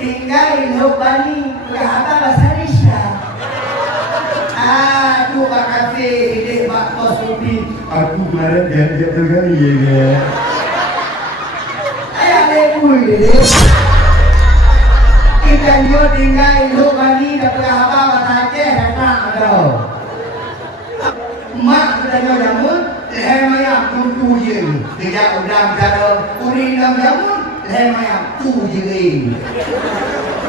tinggal hidup bani kehata bahasa Indonesia. Aduh makasih ide Pak Kosubi. Aku kemarin janji satu kali ya. Ayah lebu ide. Kita juga tinggal hidup bani dapat apa bahasa Aceh datang ada. Mak sudah jamun, leher mayam tu je. Tidak udang jado, urin dam jamun, leher mayam tu je.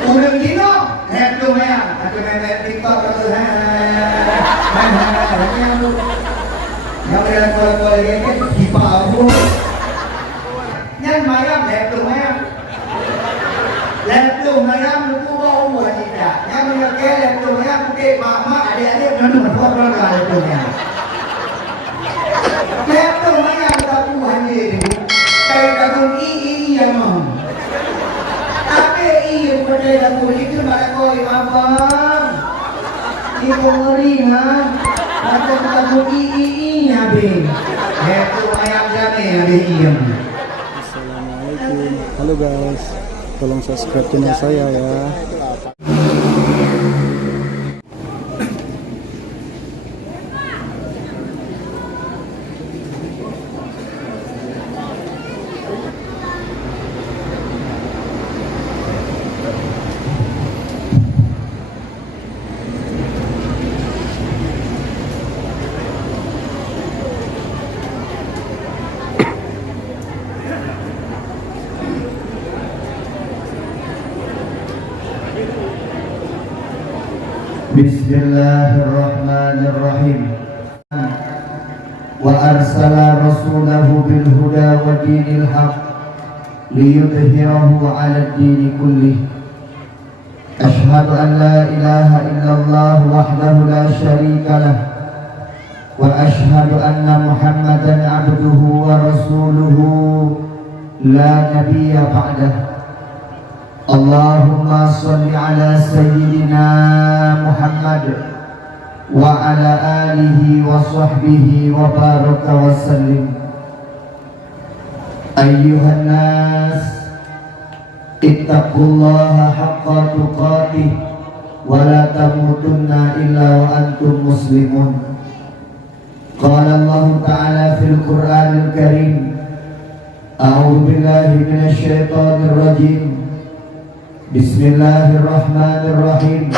Urang Cina, leher tu mayam. Aku main TikTok tu yang dia kalau lagi tiba aku. Yang mayam leher tu mayam. Leher tu mayam lupa bawa tidak. Yang mereka leher tu mayam putih mak adik-adik menurut orang leher tu mayam. Lepas tu mayam tak buah ni kayak kagum ii yang mau. Tapi ii pada lagu itu mak koi abang. Ibu ngeri mah. Macam kagum ii habis. Lepas tu mayam jadi habis iem. Assalamualaikum. Halo guys, tolong subscribe channel saya ya. Bismillahirrahmanirrahim. Wa arsala rasulahu bil huda wa dinil haq liyudhhirahu 'ala ad-din kullih. Ashhadu an la ilaha illallah wahdahu la syarika lah wa ashhadu anna Muhammadan 'abduhu wa rasuluhu la nabiyya ba'dah. Allahumma salli ala sayyidina Muhammad wa ala alihi wa sahbihi wa baraka wa sallim. Ayyuhan nas ittaqullaha haqqa tuqatih wa la tamutunna illa wa antum muslimun. Qala Allah ta'ala fil Qur'anil Karim, a'udzu billahi minasy syaithanir rajim. Bismillahirrahmanirrahim.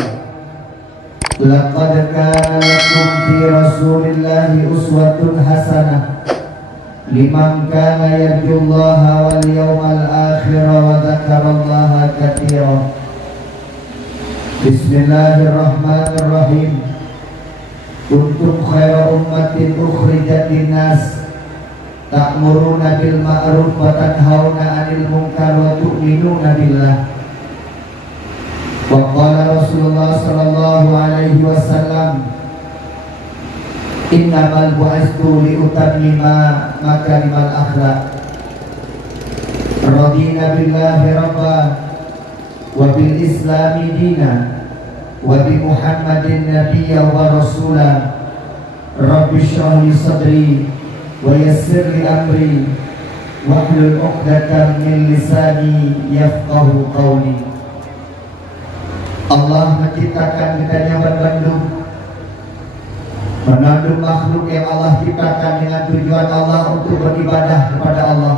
Laqad kana lakum fi Rasulillahi uswatun hasanah liman kana yarjullaha wal yawmal akhir wa dzakarallaha katsiran. Bismillahirrahmanirrahim. Kuntum khairu ummatin ukhrijat linnas ta'muruna bil ma'ruf wa tanhauna 'anil munkar wa tu'minuna billah. Wa qala Rasulullah sallallahu alaihi wasallam, innamal bu'istu li utammima makarimal akhlaq. Radina billahi rabba wa bil islami dina wa bi Muhammadin nabiyya wa rasula. Rabbi shrah li sadri wa yassir li amri wahlul 'uqdatam min lisani yafqahu qawli. Allah menciptakan kita yang berbandung, menandung makhluk yang Allah ciptakan dengan tujuan Allah untuk beribadah kepada Allah.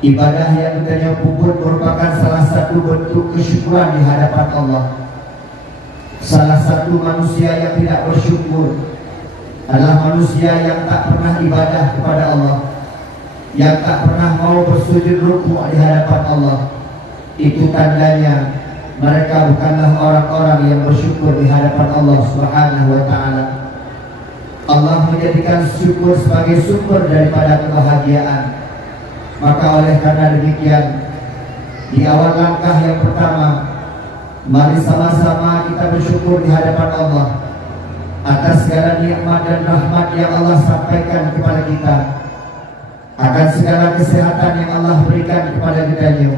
Ibadah yang kita puput merupakan salah satu bentuk kesyukuran di hadapan Allah. Salah satu manusia yang tidak bersyukur adalah manusia yang tak pernah ibadah kepada Allah, yang tak pernah mau bersujud rukuk di hadapan Allah. Itu tandanya mereka bukanlah orang-orang yang bersyukur di hadapan Allah Subhanahu wa ta'ala. Allah menjadikan syukur sebagai sumber daripada kebahagiaan. Maka oleh karena demikian, di awal langkah yang pertama, mari sama-sama kita bersyukur di hadapan Allah atas segala nikmat dan rahmat yang Allah sampaikan kepada kita, akan segala kesehatan yang Allah berikan kepada kita,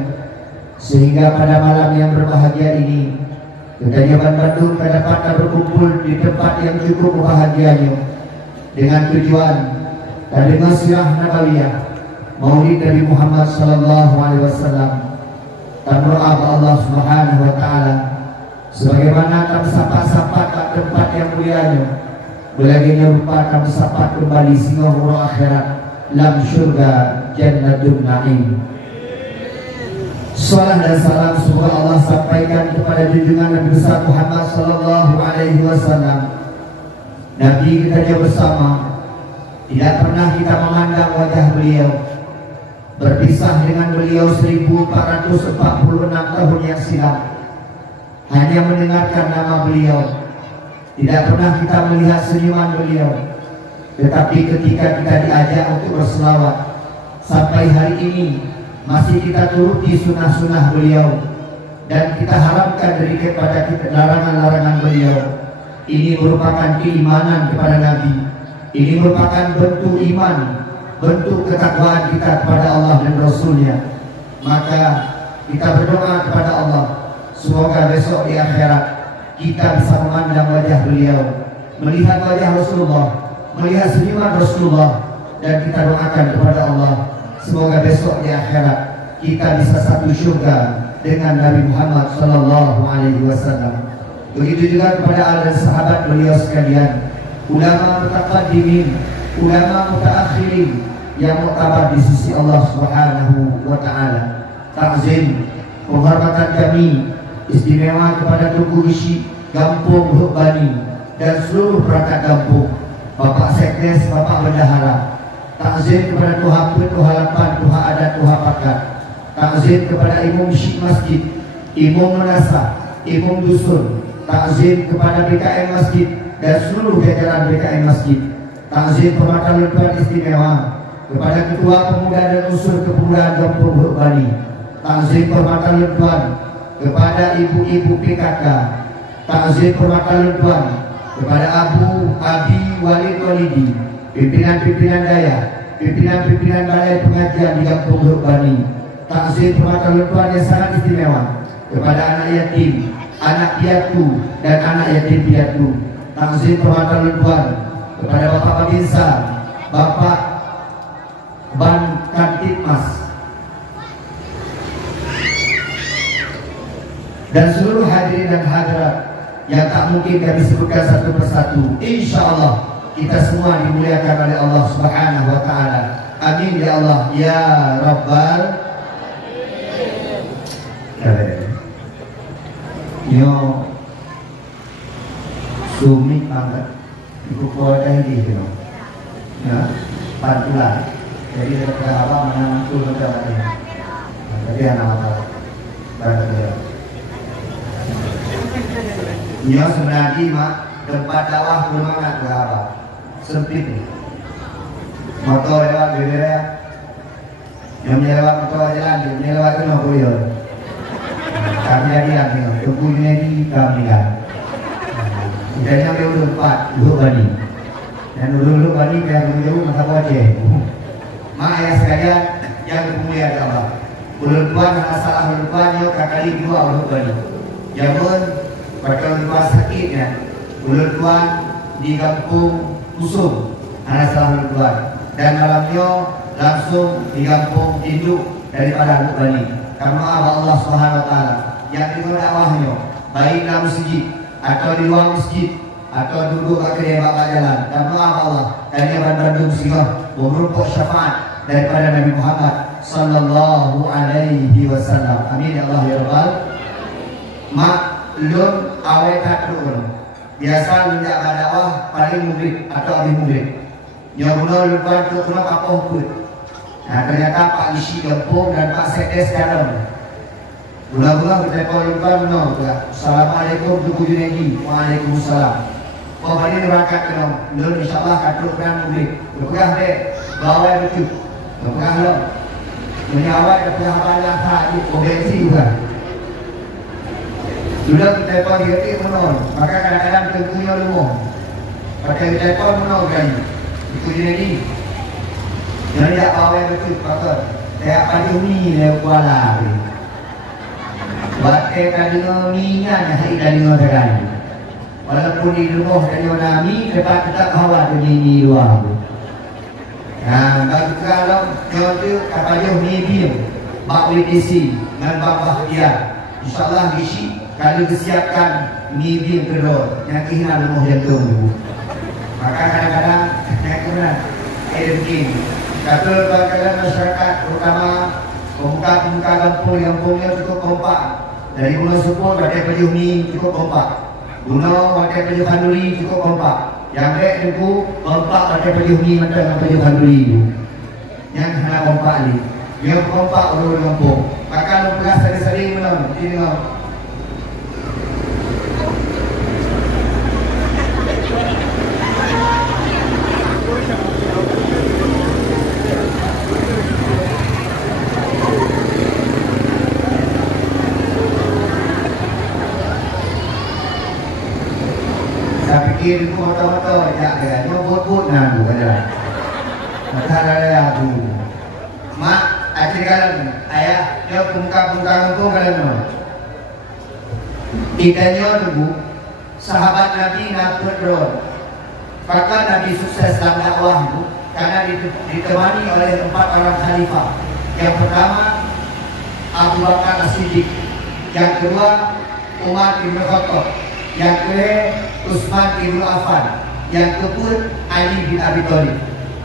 sehingga pada malam yang berbahagia ini Kedajaman Bandung kedapatan berkumpul di tempat yang cukup berbahagianya dengan tujuan dan dengan sirah nabawiyah Maulid Nabi Muhammad sallallahu alaihi wasallam. Dan berdoa Allah Subhanahu wa taala. Sebagaimana kami sapat-sapat ke tempat yang mulianya, belaginya rupa kami sapat kembali singgah huruf akhirat lam syurga jannatun na'im. Salam dan salam semoga Allah sampaikan kepada junjungan Nabi besar Muhammad sallallahu alaihi wasallam. Nabi kita yang bersama, tidak pernah kita memandang wajah beliau. Berpisah dengan beliau 1446 tahun yang silam, hanya mendengarkan nama beliau. Tidak pernah kita melihat senyuman beliau. Tetapi ketika kita diajak untuk berselawat, sampai hari ini masih kita turuti sunnah-sunnah beliau, dan kita harapkan dari kepada kita larangan-larangan beliau. Ini merupakan keimanan kepada Nabi. Ini merupakan bentuk iman, bentuk ketakwaan kita kepada Allah dan Rasulnya. Maka kita berdoa kepada Allah, semoga besok di akhirat kita bisa memandang wajah beliau, melihat wajah Rasulullah, melihat senyuman Rasulullah, dan kita doakan kepada Allah, semoga besok di akhirat kita bisa satu syurga dengan Nabi Muhammad sallallahu alaihi wasallam. Begitu juga kepada ahli dan sahabat beliau sekalian, ulama mutaqaddimin, ulama mutaakhirin yang muktabar di sisi Allah Subhanahu wa taala. Takzim, penghormatan kami istimewa kepada Tugu Isi Gampung Hukbani dan seluruh perangkat kampung, Bapak Sekdes, Bapak Bendahara. Takzim kepada Tuha Put, Tuha Lapan, Tuha Adat, Tuha Pakat. Takzim kepada Imam Syekh Masjid, Imam Manasah, Imam Dusun. Takzim kepada BKM Masjid dan seluruh jajaran BKM Masjid. Takzim perwakilan Tuan istimewa kepada Ketua Pemuda dan Unsur Kepemudaan Gampung Hukbani. Takzim perwakilan Tuan kepada ibu-ibu PKK. Takzim perwakilan Tuan kepada Abu Abi Walid Walidi, pimpinan-pimpinan daya, pimpinan-pimpinan balai pengajian di Gampung Hukbani. Takzim perwakilan Tuan yang sangat istimewa kepada anak yatim, anak piatu dan anak yatim piatu. Takzim perwakilan Tuan kepada Bapak Babinsa, Bapak Ban Kantipmas, dan seluruh hadirin dan hadirat yang tak mungkin kami sebutkan satu persatu. Insya Allah kita semua dimuliakan oleh Allah Subhanahu wa taala. Amin ya Allah ya Rabbal Yo sumit banget ibu kuat ini gitu ya, pantulan. Jadi daripada apa mana mantul macam ini. Jadi anak apa barangkali. Ya sebenarnya mak tempat dakwah bermangat ke apa sempit. Motor lewat beda, yang lewat motor jalan, yang lewat itu nak boleh. Kami lagi tunggunya di kami kan. Dan yang udah 4 dua bani, dan dulu bani yang jauh masa wajah. Mak ayah sekalian yang dimuliakan Allah, ulun tuan masalah ulun tuannya kakali dua ulun bani. Jamun pada ulun sakitnya, ulun tuan di kampung Kusum, anak salah ulun tuan, dan malamnya langsung di kampung induk daripada ulun bani. Karena Allah Subhanahu wa taala yang dimana dakwahnya baik dalam masjid atau di luar masjid atau duduk kat kedai bapak jalan, karena Allah dan yang Bandung singgah merumpuk syafaat daripada Nabi Muhammad sallallahu alaihi wasallam. Amin ya Allah ya Rabbal. Mak lun awet katrun biasa lun jaga dakwah paling murid atau abis murid nyobuna lun bantu kena kapoh put. Nah ternyata Pak Isi Gampung dan Pak Sekdes dalam ulang-ulang kita kolomkan no. Assalamualaikum Tugu Junaidi. Waalaikumsalam. Oh hari ini berangkat no. Lun insyaallah katrun kan murid. Berpegah deh bawa betul. Berpegah lo. Menyawat berpegah banyak tadi potensi juga. Sudah kita pun diketik menol. Maka kadang-kadang tentunya lumah. Pakai telefon menol kan. Itu Junaidi. Jadi tak bawa betul pakar. Saya pagi ni le kuala. Bagai kali minyak hari kali ngoran. Walaupun di rumah dari nami dapat tetap hawa di luar. Nah, bagi kalau dia kapal ni dia, bak WTC dan bak Bahtiar. InsyaAllah isi kalau disiapkan mimpi kedua yang kena lumah jantung. Maka kadang-kadang yang kena mungkin kata kadang-kadang masyarakat terutama pemuka-pemuka kampung-kampungnya cukup kompak. Dari Gunung Supur pada Paju Umi cukup kompak. Gunung pada Paju Kanduri cukup kompak. Yang baik itu kompak pada Paju Umi dengan Paju Kanduri itu. Yang kena kompak ni. Yang kompak orang kampung. Maka lu pelas sering-sering menang. Ini tengok. Itu motor-motor ya ya nyobot nah bukan jalan maka ada aku mak akhir kalian ayah dia pungkang kampung kalian idanya dulu sahabat Nabi Nabi bahkan Nabi sukses dalam dakwah itu karena ditemani oleh 4 orang khalifah. Yang pertama Abu Bakar As-Siddiq, yang kedua Umar bin Khattab, yang kedua Utsman bin Affan, yang keempat Ali bin Abi Thalib.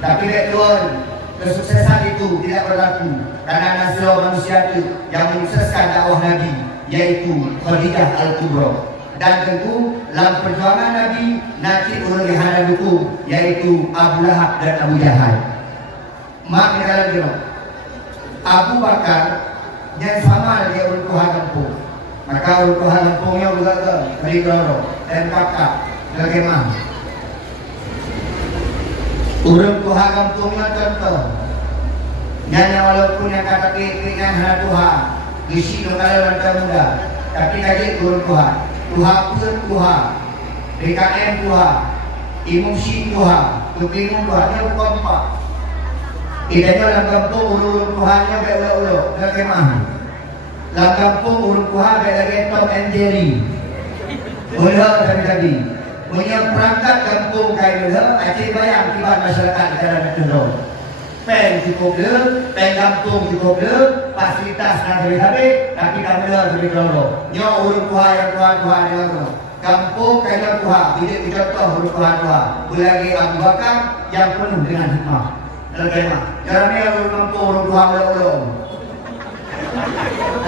Tapi tuan, kesuksesan itu tidak berlaku karena nasrul manusia itu yang menyukseskan dakwah Nabi, yaitu Khadijah Al-Kubra. Dan tentu dalam perjuangan Nabi nanti orang yang ada dukung, yaitu Abu Lahab dan Abu Jahal. Mak di dalam jenuh Abu Bakar yang sama dia orang Tuhan kampung. Maka orang Tuhan kampungnya juga ke Kerigoro dan kakak bagaimana orang Tuhan kampungnya contoh nyanyi walaupun yang kata keinginan hana Tuhan isi dokter lantar muda tapi kaji orang Tuhan Tuhan pun Tuhan DKM Tuhan emosi Tuhan kepingun Tuhan yang kompak idanya dalam kampung urut Tuhannya berulang-ulang bagaimana dalam kampung urut Tuhan lagi Tom and Jerry ulah tadi punya perangkat kampung kayak ulah aceh bayang kibat masyarakat di dalam itu pen cukup dia pen kampung cukup dia fasilitas nanti habis tapi kami lah jadi kalau nyo urut Tuhan yang Tuhan yang kampung kayak Tuhan tidak dicontoh urut Tuhan lagi Abu Bakar yang penuh dengan hikmah bagaimana caranya urut kampung urut Tuhan ulang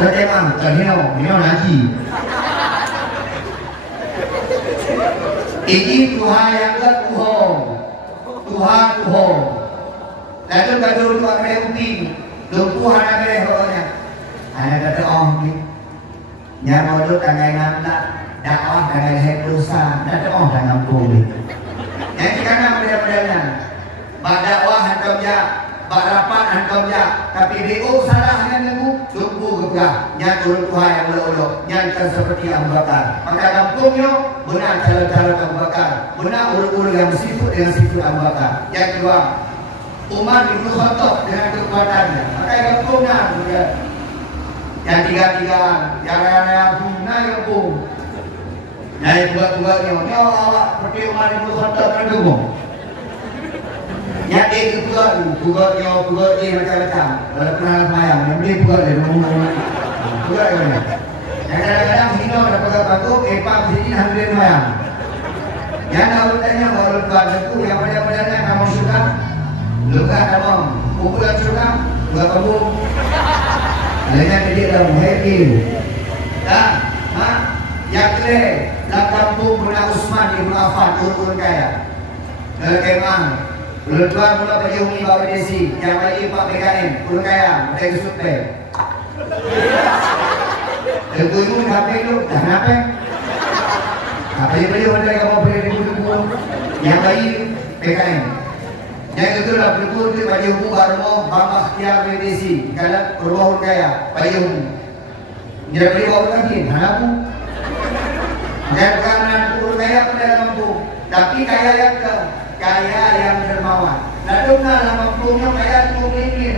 bagaimana terhino lagi ini Tuhan yang Tuhan lalu kado Tuhan mereka penting Tuhan ada mereka ada kata ni yang modal tangan nampak dakwah tangan dosa ada tangan kampung ni yang sekarang benda-bendanya bak dakwah hantam ya bak rapat hantam ya tapi DO salah dengan nemu lumpu gebrah yang turun Tuhan yang ulok-ulok yang seperti Abu Bakar maka kampungnya benar cara-cara Abu Bakar benar urut-urut yang sifat dengan sifat Abu Bakar. Yang kedua Umar bin Khattab dengan kekuatannya maka kampungnya yang tiga-tiga yang raya punah kampung naik buat-buatnya nyawa awak seperti Umar bin Khattab berdumung yang kedua buatnya macam-macam kalau pernah mayang yang beli buat dia rumah buat yang kadang-kadang hino ada pegang batu pang sini hampir mayang yang urutannya baru keluarga itu yang pada-padanya kamu suka luka kamu pukulan suka buat kamu lainnya jadi dalam happy dan yang kedua dalam kampung benar Utsman bin Affan turun kaya kemang Luar mula bagi umi bawa desi yang bagi Pak BKM turun kaya mereka supe Ilmu HP itu dah kenapa? Apa yang beliau mereka mau beli ribu-ribu yang bayi PKM. Yang itu lah berikut itu bagi hukum baru mau bambah sekian medisi kalau berbohong kaya bagi hukum. Dia beli bawa lagi, mana pun. Dan karena turun kaya pada mampu, tapi kaya yang dermawan. Lalu dalam mampunya kaya tu ini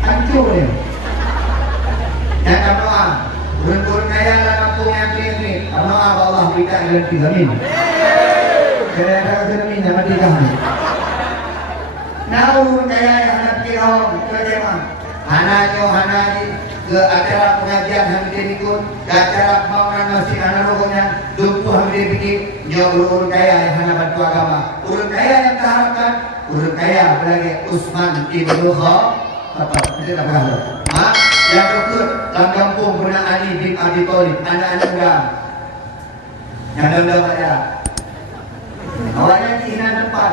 hancur dia. Yang kedua Urun-urun kaya dalam kampung yang kini Maaf Allah berikan dan dijamin Kaya-kaya dijamin sama dijamin Nah urun kaya yang hendak kirahong Kerajaan Hanajo hanaji ke acara pengajian Hamidin ikut, ke acara pembangunan masjid anak rokoknya, dumpu Hamidin bikin, urun kaya yang hana bantu agama, urun kaya yang terharapkan, urun kaya berlagi Usman Ibnu Khattab, itu tak pernah. Yang kedua, dalam kampung guna Ali bin Abi Thalib, anak-anak muda, yang dalam ada, awalnya dihinan depan,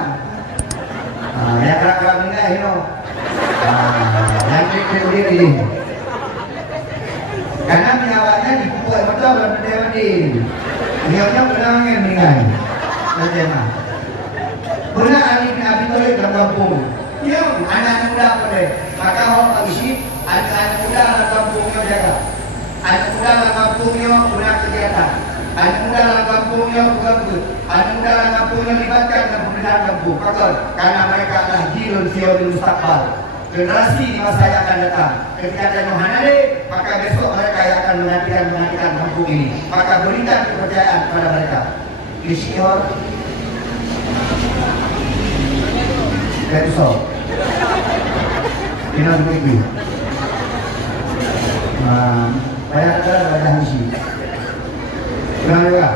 yang kerap-kerap minta yang kedua ini. Karena minawatnya dipukul betul dalam pendewan beliaunya benangnya meninggal terjemah benar Ali bin Abi Thalib dalam kampung ya anak muda apa deh maka orang pagi anak muda dalam kampungnya jaga anak muda dalam kampungnya guna kegiatan anak muda dalam kampungnya bukan anak muda dalam kampungnya libatkan dalam pembinaan kampung karena mereka adalah jirun siorul mustaqbal generasi di masa yang akan datang. Ketika ada Yohanade, maka besok mereka yang akan menantikan kampung ini. Maka berikan kepercayaan kepada mereka. Isyihor, Ketusol, Inan Begitu. Saya adalah Raja Misi. Kenal juga.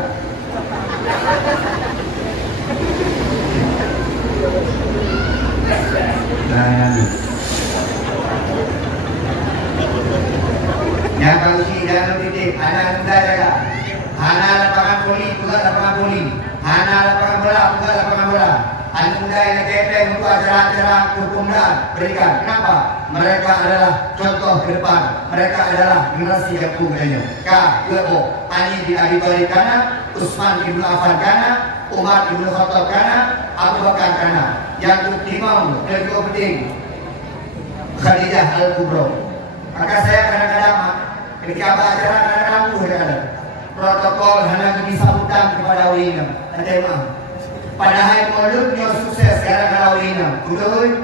Yang kali dan titik anak muda jaga. Hana lapangan voli juga lapangan voli. Hana lapangan bola juga lapangan bola. Anak muda yang kepeng untuk acara-acara kepemudaan berikan. Kenapa? Mereka adalah contoh ke depan. Mereka adalah generasi yang pemudanya. Kedua, Ali bin Abi Thalib kana, Utsman bin Affan kana, Umar bin Khattab kana, Abu Bakar kana. Yang kelima dan juga penting, Khadijah Al-Kubra. Maka saya kadang-kadang ketika acara kadang-kadang protokol hanya bisa hutang kepada ulina. Nanti padahal mulutnya sukses gara-gara ulina. Betul?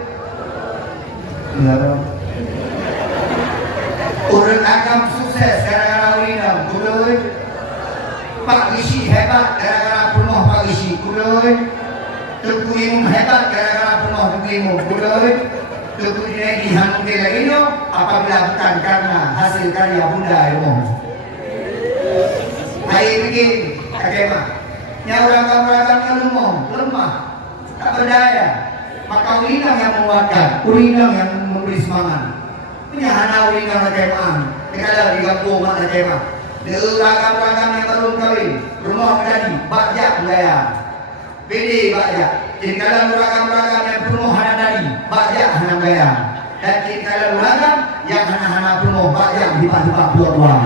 Betul. Urut agam sukses gara-gara ulina. Betul? Pak Isi hebat gara-gara penuh Pak Isi. Betul? Tuku imum hebat gara-gara penuh tuku imum. Betul? Tuku dinegi hanung dia ini apabila bukan karena hasil karya bunda ilmu. Hai bikin kakema. Nyawragam-ragamnya lemah, tak berdaya. Maka ulinang yang menguatkan, ulinang yang memberi semangat. Punya hana ulinang kakema. Kalau di kampung mak kakema. Ragam-ragam yang baru kawin, rumah menjadi bakjak gaya. Bedi bakjak. Jadi kalau ragam-ragam yang penuh hana dari bakjak hana gaya. Dan jadi kalau ragam yang hana-hana penuh bakjak tiba-tiba buat uang.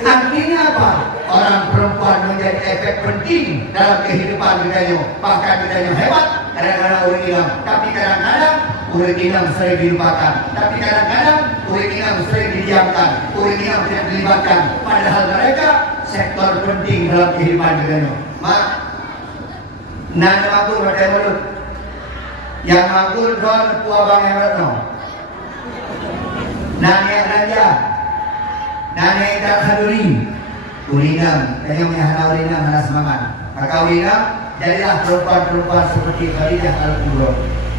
Artinya apa? Orang perempuan menjadi efek penting dalam kehidupan kita. Bahkan kita hebat kadang-kadang orang hilang. Tapi kadang-kadang orang hilang sering dilupakan. Tapi kadang-kadang orang hilang sering didiamkan. Orang hilang tidak dilibatkan. Padahal mereka sektor penting dalam kehidupan kita. Mak, nana makul berkata mulut. Yang makul don puabang yang retno. Nanya raja. Nana yang khaduri ulinam, yang hana ulinam hana semangat. Maka ulinam jadilah perempuan-perempuan seperti Khadijah Al-Kubra.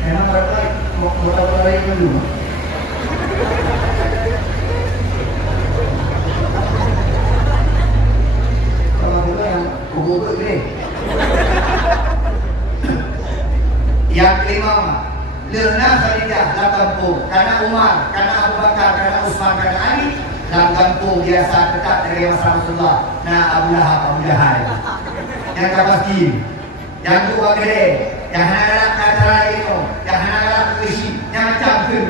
Memang perempuan mau lain dulu. Kalau dulu yang kubu gede. Yang kelima, lerna Khadijah dalam kampung. Karena Umar, karena Abu Bakar, karena Utsman, karena Ali. Dalam kampung biasa dekat dari masa Rasulullah. Nah, Abu Lahab, Abu Jahal. Yang kapasti, yang tua gede, yang anak acara itu, yang anak isi, yang macam tu.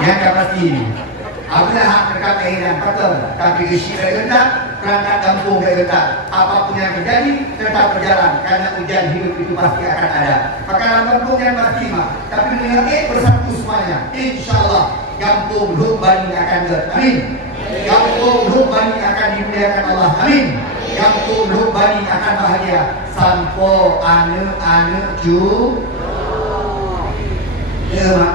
Yang kapasti, Abu Lahab dekat kehidupan betul, tapi isi bergetar, perangkat kampung bergetar. Apapun yang terjadi tetap berjalan karena ujian hidup itu pasti akan ada. Maka dalam kampung yang pasti mah, tapi mengingat bersatu semuanya, insyaallah. Kampung Luk Bani akan amin. Kampung Luk Bani akan dimuliakan Allah, amin. Kampung Luk Bani akan bahagia. Sampo ane ju. Ya mak.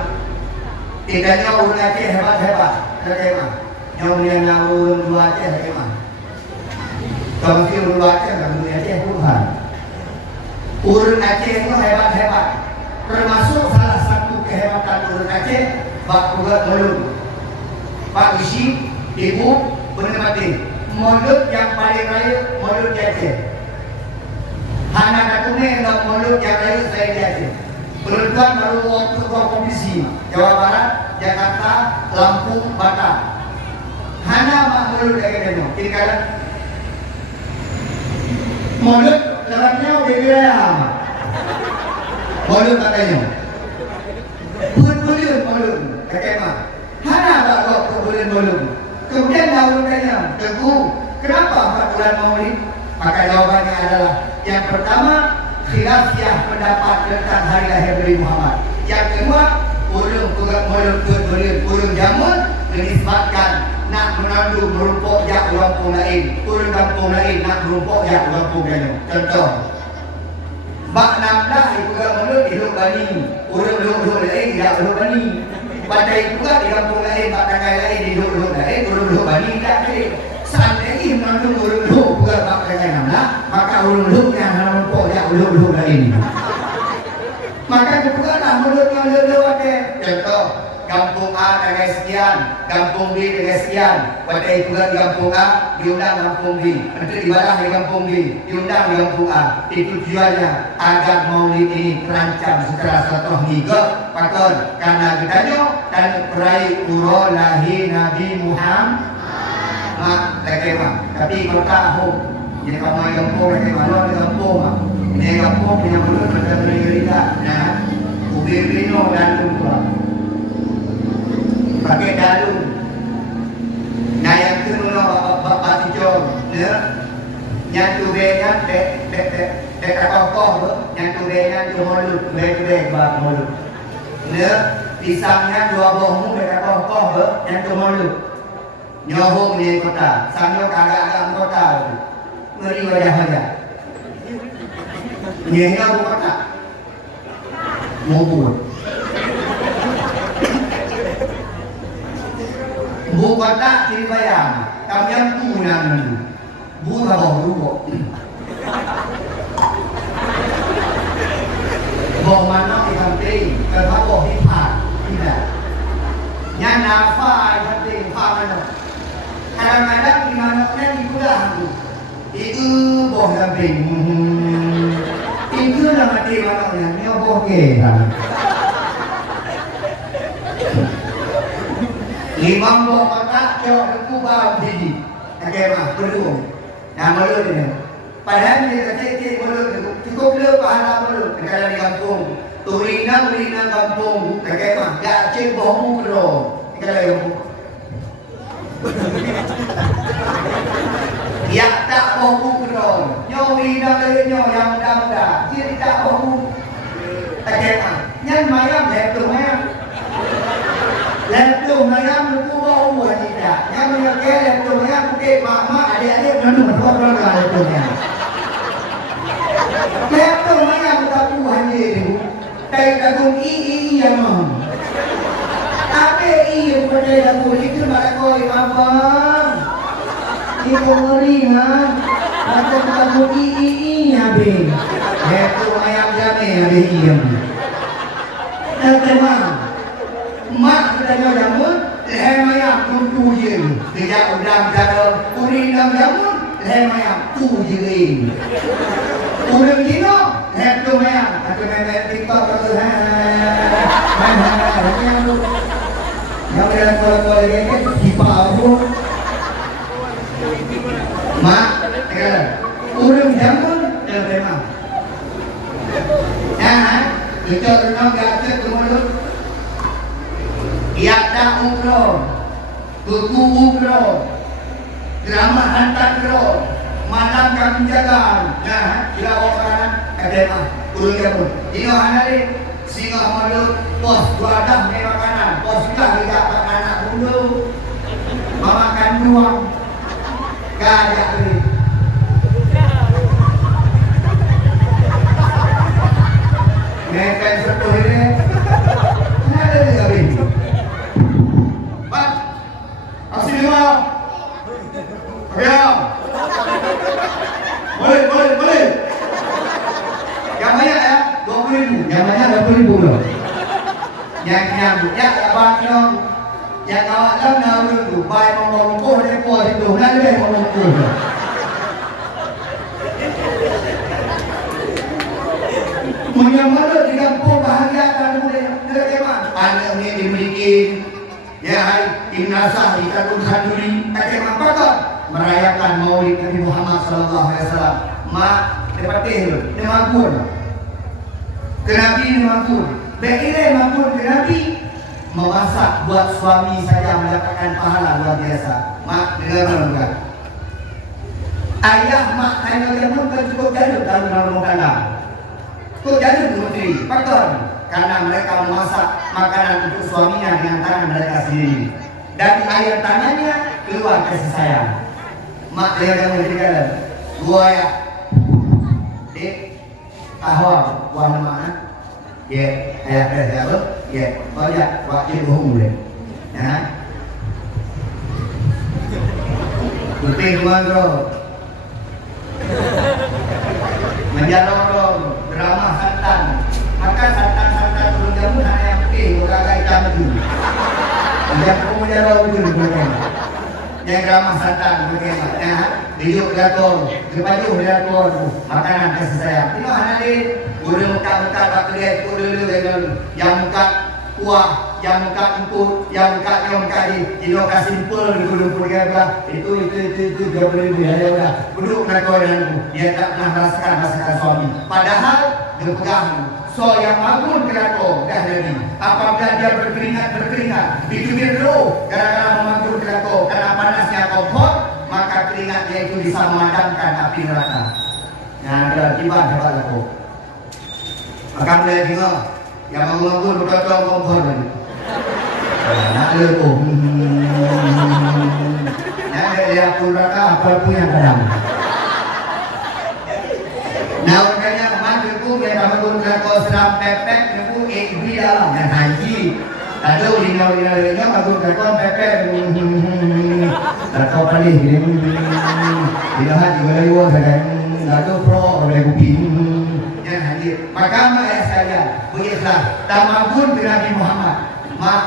Tidaknya urun Aceh hebat-hebat, terima. Yang mulia urun dua Aceh terima. Kalau si urun dua Aceh nggak mulia Aceh Tuhan. Urun Aceh itu hebat-hebat. Termasuk salah satu kehebatan urut Aceh, bak ugat mulut. Pak isi, ibu, benar mati. Mulut yang paling raya, mulut di Aceh. Hana Natune adalah mulut yang raya saya di Aceh. Penentuan baru waktu kompetisi Jawa Barat, Jakarta, Lampung, Batam. Hana mak mulut yang kena. Kini kadang mulut dalamnya udah kira. Mulut katanya. Bulan mulut katanya. Hana tak kau bulan mulut. Kemudian dahulunya teguh. Kenapa 4 bulan maulid? Maka jawabannya adalah yang pertama khilafiyah pendapat tentang hari lahir Nabi Muhammad. Yang kedua urung pegang mulut urung jamun menisbatkan nak menandu merumpuk jak kampung lain, urung kampung lain nak merumpuk jak kampung lain. Contoh bak 16 pegang mulut hidup bani, urung hidup lain tidak hidup bani. Badai juga di kampung lain, bak tangkai lain hidup lain, urung hidup bani tidak kira. Seandainya menandu urung bukan bak tangkai 16, maka urung yang merumpuk jak urung lain. Maka kebukalah mulutnya ada. Contoh kampung A dengan sekian, kampung B dengan sekian. Pada itu di kampung A diundang kampung B, menteri ibadah di kampung B diundang di kampung A. Itu tujuannya agar maulid ini terancam secara silaturahmi ke pakon karena kitanya dan perai uro lahir Nabi Muhammad. Mak lekemah. Tapi kalau tak home, jadi kamu yang kampung lekemah, lo di kampung ah. Ini kampung punya mulut macam cerita. Nah, ubir pino dan lupa. Pakai dalu. Nah yang kedua bapak tijong, ya. Yang tubenya dek kokoh, yang tubenya tu mulut, dek bak mulut. Ya, pisangnya 2 bohmu dek kokoh, yang tu mulut. Nyohong di kota, sambil agak kota. Ngeri wajah. Nyehnya bukan tak Mubur bukan tak dibayang kami yang punang dulu buka dulu bawa mana di kanting kenapa bawa hipat tidak yang nafa di kanting pak mana kadang-kadang di mana di pulang itu bawa kanting itu nama dia mana ni okey kan. 5 buah kotak jauh aku bawa biji. Okey mah perlu. Nah mulut ni. Padahal dia kecil mulut cukup le pahala mulut kalau di kampung. Turina kampung. Okey mah gak cek bohmu bro. Kalau ya tak bohmu bro. Nyori dah yang muda. Dia tak bohmu. Okey mah. Yang mayam lepas mayam. Lepas mayam lu bawa buat tidak. Yang menyakit lepas mayam ke mama adik-adik mana berkorban lepas mayam. Lepas mayam tak buat ni. Tai takut yang mau. Apa yang pada takut itu pada kau abang. Ibu ngeri ha. Aku takut habis. Lepas mayam jamai habis iam. Teman. Mak katanya jamun, leher mayam tu je. Dia udang jada, urinam jamun, leher mayam tu je. Urang gino, leher tu mayam. Aku nenek TikTok tu yang dalam kalau ini tipa aku. Mak, urang jamun, leher mayam. Kita renang gajah ke mulut. Ia tak umroh, tuku umroh, drama hantar umroh, malam kami jaga. Nah, bila orang ada urut kamu. Ini orang ni singa mulut, bos dua dah ni makanan, bos dah tidak makan anak dulu, makan duang, gajah ni. Nekan sepuh ini, ada ni kami. Boleh. Yang banyak ya, 20.000. Yang banyak 20.000 loh. yang nyambut ya abang nyong yang awak lam dulu baik mengomong depo itu nanti ngomong punya mana di kampung bahagia kan muda kemana anak ni dimiliki ya Ibn Asah di Kadun Kanduri kacang apa kan merayakan Maulid Nabi Muhammad sallallahu alaihi wasallam mak depatin dia makmur ke Nabi dia makmur bekile makmur ke Nabi memasak buat suami saja mendapatkan pahala luar biasa mak dengar enggak ayah mak ayah dia pun cukup jauh dalam rumah tangga cukup jauh menteri pakar karena mereka memasak makanan untuk suaminya dengan tangan mereka sendiri dari air tangannya keluar kasih sayang mak dia yang memberikan gua ya dek tahun gua mana ya ayah kerja apa ya banyak waktu bohong boleh ya putih gua bro menjalon drama santan maka santan turun jamu hanya yang putih udah agak hitam itu yang kamu menjalon itu yang drama santan bagaimana ya dijuk gaton kebaju gaton makanan kasih sayang itu hanya di udah muka tak kelihatan itu dulu dengan yang muka kuah yang muka empuk yang muka di lokasi simpul di kudu itu jauh lebih ya udah duduk nakal denganku dia tak pernah merasakan suami padahal dia pegang so yang bangun kelako dah jadi apabila dia berkeringat dicubit dulu gara-gara memantul kelako karena panasnya kompor maka keringat dia itu bisa memadamkan api neraka nah ada tiba kelako maka mulai tengok yang bangun berkata kompor tadi nak lepo nak dia pun neraka apapun yang padam nah makanya mantuku dia bangun kelako seram pepek aku ibu dalam dan haji lalu lino bangun kelako pepek kelako palih lino haji balayu lalu pro oleh kuping dan haji maka ayah saya begitulah tamakun Nabi Muhammad mak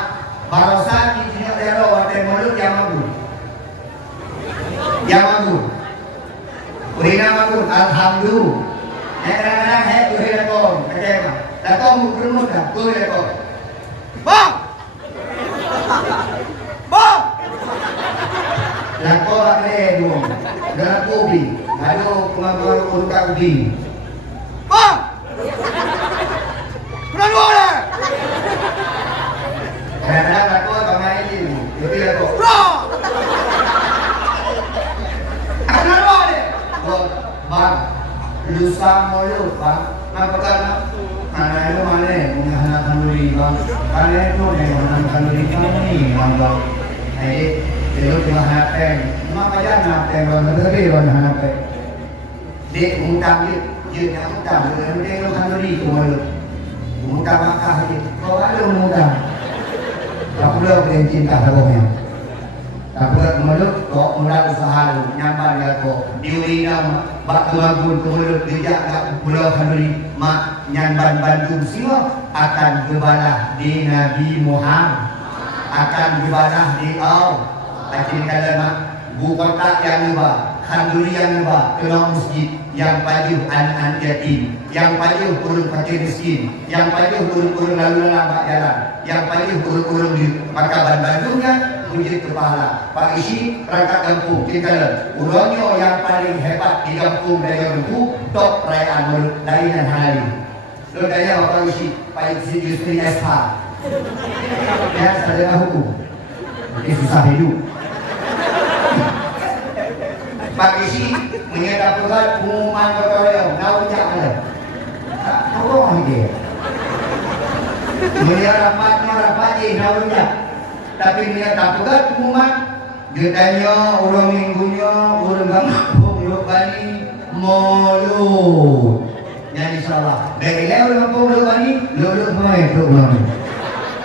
barosan di daerah wadah mulut yang magun urina magun alhamdulillah kadang-kadang tu lekon kacau lekon mukul dah tu lekon bang lekon ada dong dalam kopi lalu kemampuan untuk ubi bang kenapa boleh kadang-kadang lekon bangai ini jadi lekon kenapa boleh bang lusa mulu bang apa karena itu mana menganak kanduri bang karena itu menganak kanduri kami bang itu cuma hati cuma aja hati bang tapi bang hati di mungkam dia yang mungkam dia itu kanduri mulu mungkam makah dia kau ada mungkam tak perlu dia cinta sabuknya tak perlu mulut kok mulai usaha lu nyambar ya kok diurina bak lagun kemulut dijak pulau kanduri mak nyamban Bandung semua akan gebalah di Nabi Muhammad akan gebalah di Acing kata mak bukan tak yang neba kanduri yang neba kelong masjid yang pajuh anak-anak yatim yang pajuh urung fakir miskin yang pajuh urung lalu lalang jalan yang pajuh urung di maka Bandungnya menjadi kepala Pak Isi perangkat kampung kita uronyo yang paling hebat di kampung dari buku top perayaan mulut dari dan hari lo tanya Pak Isi Pak Isi justru SH ya sarjana hukum ini susah hidup Pak Isi menyatakan pengumuman kotoreo naujak ada apa dia menyatakan rapatnya naujak tapi dia tak pegat pengumuman dia tanya orang minggunya orang kampung Luk Bani mulut jadi salah dari orang kampung Luk Bani Luk main Luk Bani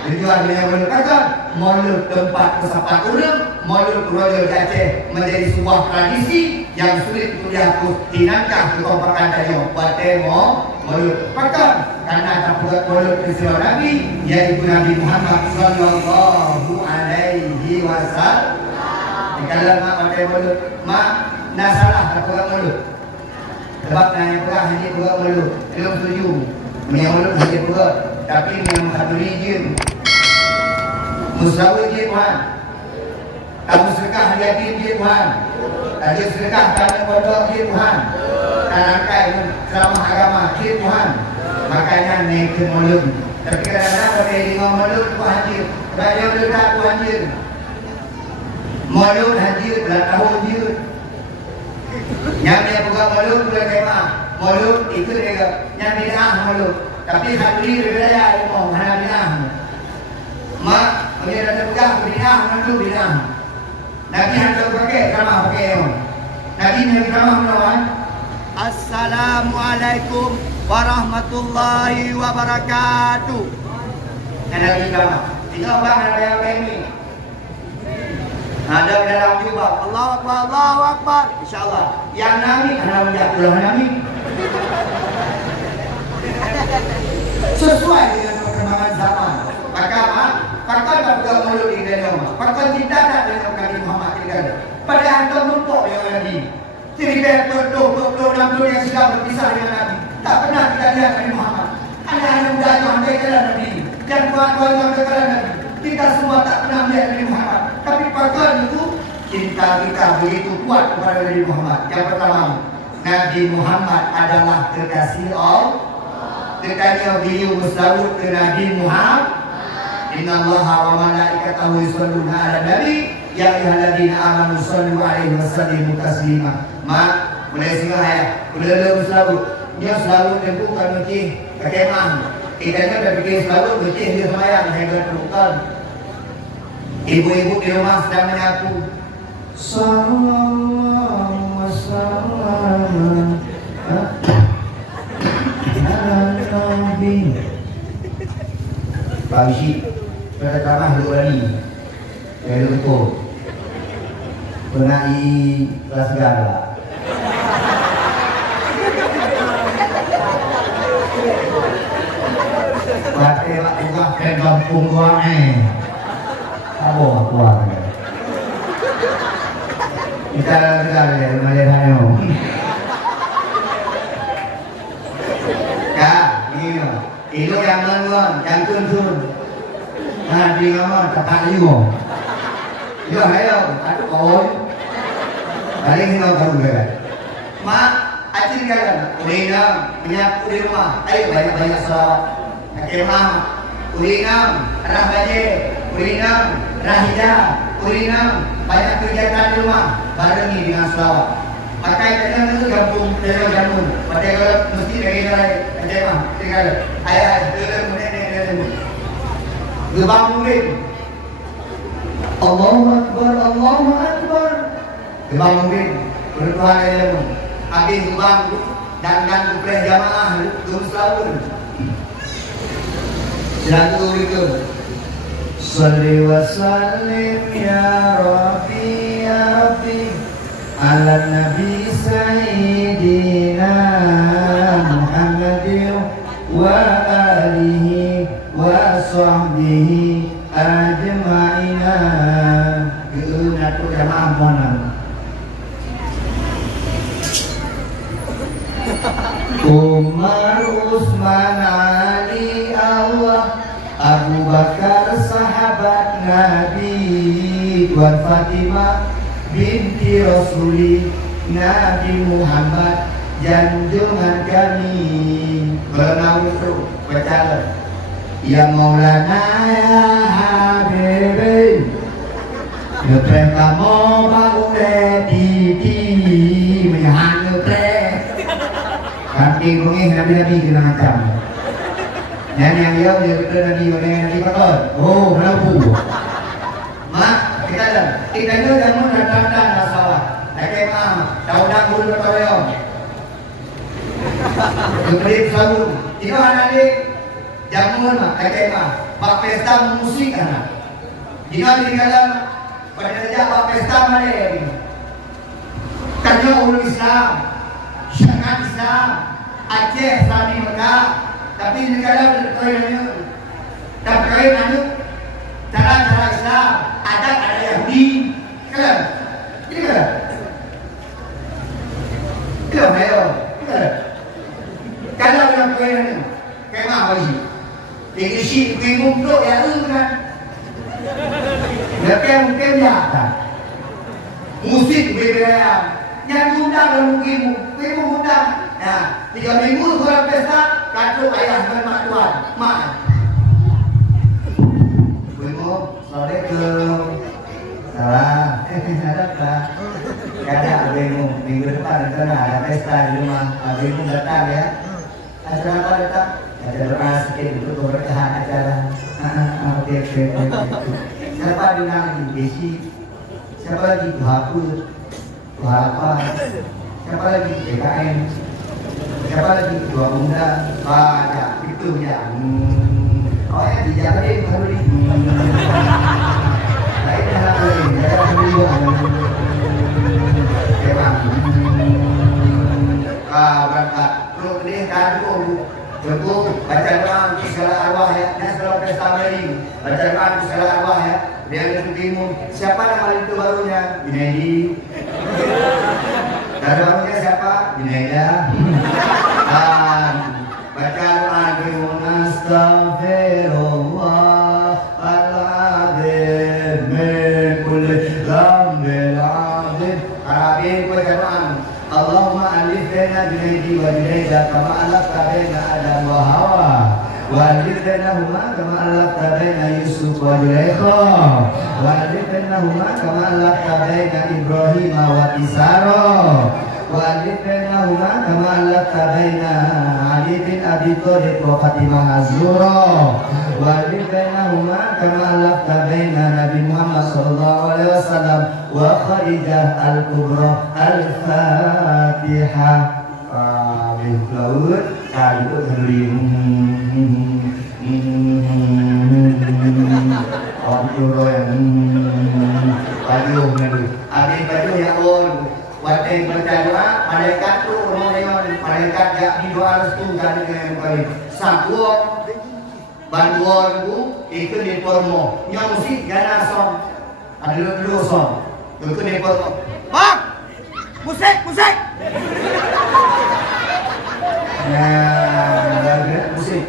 tujuan yang berkata mulut tempat kesapan orang mulut Royal Aceh menjadi sebuah tradisi yang sulit untuk dihapus dinangkah kekompakan dari Batemo mulut pakan karena tak buat mulut peristiwa Nabi, yaitu Nabi Muhammad Sallallahu Alaihi Wasallam. Kalau mak pakai mulut, mak nak salah tak buat mulut. Sebab nanya pegang hanya buat mulut, belum setuju. Punya mulut hanya buat, tapi yang menghadiri jin, musawir jin Tuhan. Kamu sedekah hadiah jin Tuhan. Tadi sedekah kamu bodoh jin Tuhan. Rangkai ceramah agama jin Tuhan. Makanya naik ke mulut. Tapi kadang-kadang pakai lima mulut tu hancur. Banyak ledak tu hancur. Mulut hancur, belah tahun hancur. Yang dia buka mulut boleh kemah. Mulut itu dia yang bid'ah mulut. Tapi hadiri berbeda ilmu mana bid'ah. Mak, dia ada pegang bid'ah mandu bid'ah. Nabi hendak pakai ceramah pakai ilmu. Nabi ceramah menawan. Assalamualaikum warahmatullahi wabarakatuh. Nabi ceramah. Tiga orang ada yang ini. Ada dalam jubah. Allahu Akbar, Allahu Akbar. InsyaAllah. Yang Nabi, anak menjatuhlah Nabi. Sesuai dengan perkembangan zaman. Maka pakar tak pegang mulut di dalam. Pakar tidak ada dalam Nabi Muhammad tidak. Pada antum numpuk dengan Nabi. Jadi berdoa yang sudah berpisah dengan Nabi. Tak pernah kita lihat Nabi Muhammad. Anak-anak muda itu hampir jalan Nabi. Dan tuan-tuan yang jalan Nabi. Kita semua tak pernah melihat Nabi Muhammad. Tapi pakar itu cinta kita begitu kuat kepada Nabi Muhammad. Yang pertama, Nabi Muhammad adalah kekasih Allah. Kekasih beliau bersalawat ke Nabi Muhammad. Innallaha wa malaikatahu yusholluna 'alan nabi ya ayyuhalladzina amanu shollu 'alaihi wa sallimu taslima. Mak, boleh singgah ya. Boleh bersalawat. Dia selalu tentukan masjid kekemah. Kita kan dah fikir selalu masjid dia sembahyang hingga terbuka. Ibu-ibu di rumah sedang menyapu. Sallallahu wasallam ala nabi. Pak Isi, pada tanah dua kali. Saya lupa. Pernah di kelas gala. Pakai pak buka ke kampung gua Apa kuat. Kita dengar ya Malaysia. Ya, ini. Itu yang mengon, yang tun. Nah, di ngomong tak liu. Yo ayo, aku koi. Paling kita tahu kan. Mak, acil kan. Ulinam, menyapu di rumah. Ayo banyak-banyak selawat. Kemah, ulinam, arah banjir, ulinam, rahida, ulinam, banyak kegiatan di rumah. Barengi dengan selawat. Maka kadang itu gabung, gabung. Pada kalau mesti dari ada mah, tinggal ayah Gebang mungkin. Allahu Akbar, Allahu Akbar. Gebang mungkin. Berdoa dalam. Habis gebang dan kumpul jamaah selalu. Selalu itu. Salli wa sallim ya Rabbi ya Rabbi ala Nabi Sayyidina Muhammadin wa alihi wa sahbihi ajma'ina. Keunatu jamaah monang Umar, Utsman, Ali, Allah, Abu Bakar sahabat Nabi, Tuan Fatimah binti Rasuli, Nabi Muhammad janjungan kami. Berenang itu berjalan. Ya Maulana ya Habibi, ngetrek kamu baule titi menyahan ngetrek. Kanti bungi nabi-nabi kena macam. Yang dia betul nabi betul. Oh, berlaku. Mak, kita itu jangan datang masalah. Lagi mah, daudang bulu betul. Beri selalu. Jika anak ni jamun mah, lagi mah, bak pesta musik anak. Jika di dalam pada saja bak pesta mana ni? Tanya ulul Islam, syariat Islam, Aceh Islami Mekah, Tapi negara berkaitannya tak berkaitannya cara-cara Islam, adat ada Yahudi, kan? Ini kan? Itu ayo, kan? Kalau dalam berkaitannya, kayak apa sih? Yang isi bingung tu ya kan? Lepas mungkin ya kan? Musik berbeda. Yang undang dan mungkin undang. Nah, 3 minggu kurang pesta, kacau ayah dan mak tuan, mak. Assalamualaikum. Salam. Ada apa? Ada abengmu. Minggu depan ada pesta di rumah. Abengmu datang ya. Acara apa datang? Acara doa sedikit untuk keberkahan acara. Oke. Siapa dinamai? Desi. Siapa lagi? Tuhaku. Tuhapa. Siapa lagi? DKM. Siapa lagi? Dua Muda. Banyak. Itu ya. Oh ya, dijagain baru di. Lain dah lain. Jangan sendiri. Memang. Berangkat. Terus ini kadu. Cukup baca doa untuk segala arwah ya. Dan segala pesta wedding. Baca doa untuk segala arwah ya. Biar itu siapa nama itu barunya? Binedi. Dan barunya siapa? Bineda. Baca doa untuk Astaghfirullah al-azim min kulli dhanbin azim. Arabin baca doa. Allahumma alif baina binedi wa bineda kama alafta baina Adam wa Hawa. Walid bainahuma kama alafta baina Yusuf wa Zulaikha. Walid bainahuma kama alafta baina Ibrahim wa Isara. Walid bainahuma kama alafta baina Ali bin Abi Thalib wa Fatimah Az-Zuhra. Walid bainahuma kama alafta baina Nabi Muhammad sallallahu alaihi wasallam wa Khadijah al-Kubra. Al-Fatihah. Amin. Laut kali itu Orang yang baju ngadu. Abi baju ya on. Wadah baca doa, malaikat tu orang malaikat jak di doa restu kan dengan baik. Sabuang bantuan tu itu di pormo. Yang musik gana song. Ada dulu song. Itu di pormo. Bang, musik. Nah, musik.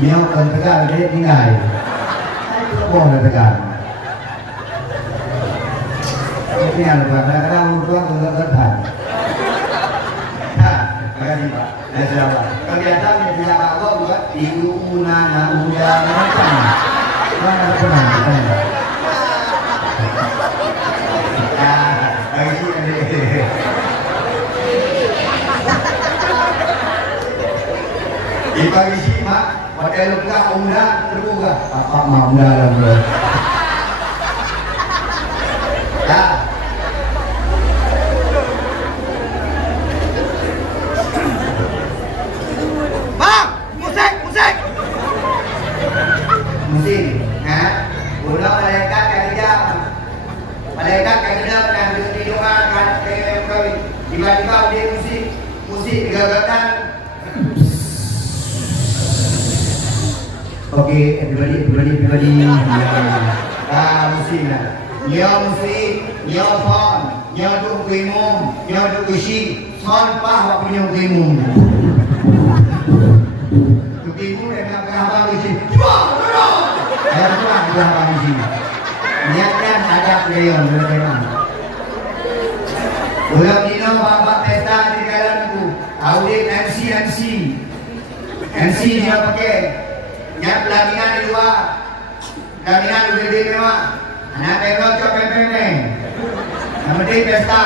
Nhiều cần tất cả đến những ngày Hãy bỏ lại tất cả Ini yang lepas Nak kena urut untuk lepas Makasih Pak Assalamualaikum Kegiatan yang tidak apa buat Ibu Unana Muda Macam Mana tenang Di pagi sih Mak pakai luka muda terbuka apa mau muda lah bro ya Bang musik ya udah malaikat kerja yang didoakan tiba-tiba dia musik gagakan. Okay, everybody. Musik lah. Musik, phone, duk kimum, duk isi, son pah punya kimum. Duk kimum dengan pengabar isi. Cuba. Pengabar isi. Niatkan ada leon benar. Ulang dino bapak pesta di dalamku. Audit MC dia pakai. Yang pelaminan di luar, pelaminan di gede memang. Anak pemrok cok pempeng. Yang penting pesta.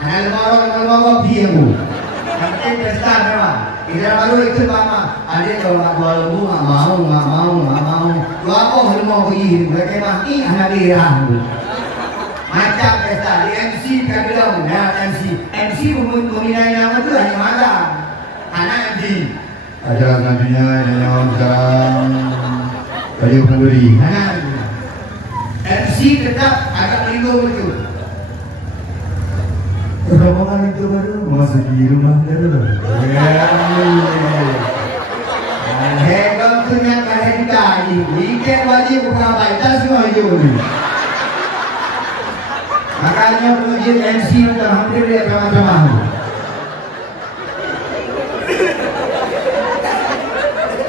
Anak lemoro biru. Yang penting pesta memang. Tidak baru ikut mama. Adik kalau nak jual lembu nggak mau. Jual apa mau pergi? Mereka mati anak dia. Macam pesta di MC kan bilang, ya MC memilih nama tu hanya makan. Anak MC. Ajaran nantinya yang sekarang baju pemberi. Anak MC tetap agak melindung betul. Rombongan itu baru memasuki rumah baru. Hebat punya kalian kali. Weekend wajib buka baca semua itu. Makanya pengujian MC untuk hampir dia sama-sama.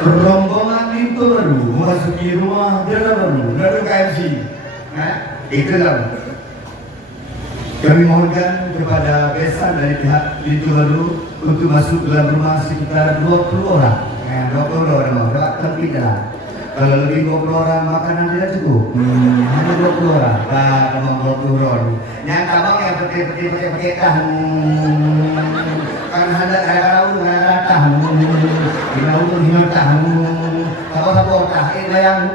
Rombongan itu baru memasuki rumah baru. Baru ke MC. Itulah. Kami mohonkan kepada besan dari pihak Pintu Baru untuk masuk dalam rumah sekitar 20 orang. 20 orang, tidak. Kalau lebih 20 orang makanan tidak cukup. Hanya 20 orang. Kalau 20 orang. Yang tabang yang pakai tahan. Karena ada tahan. Hina tahan. Apa tahan yang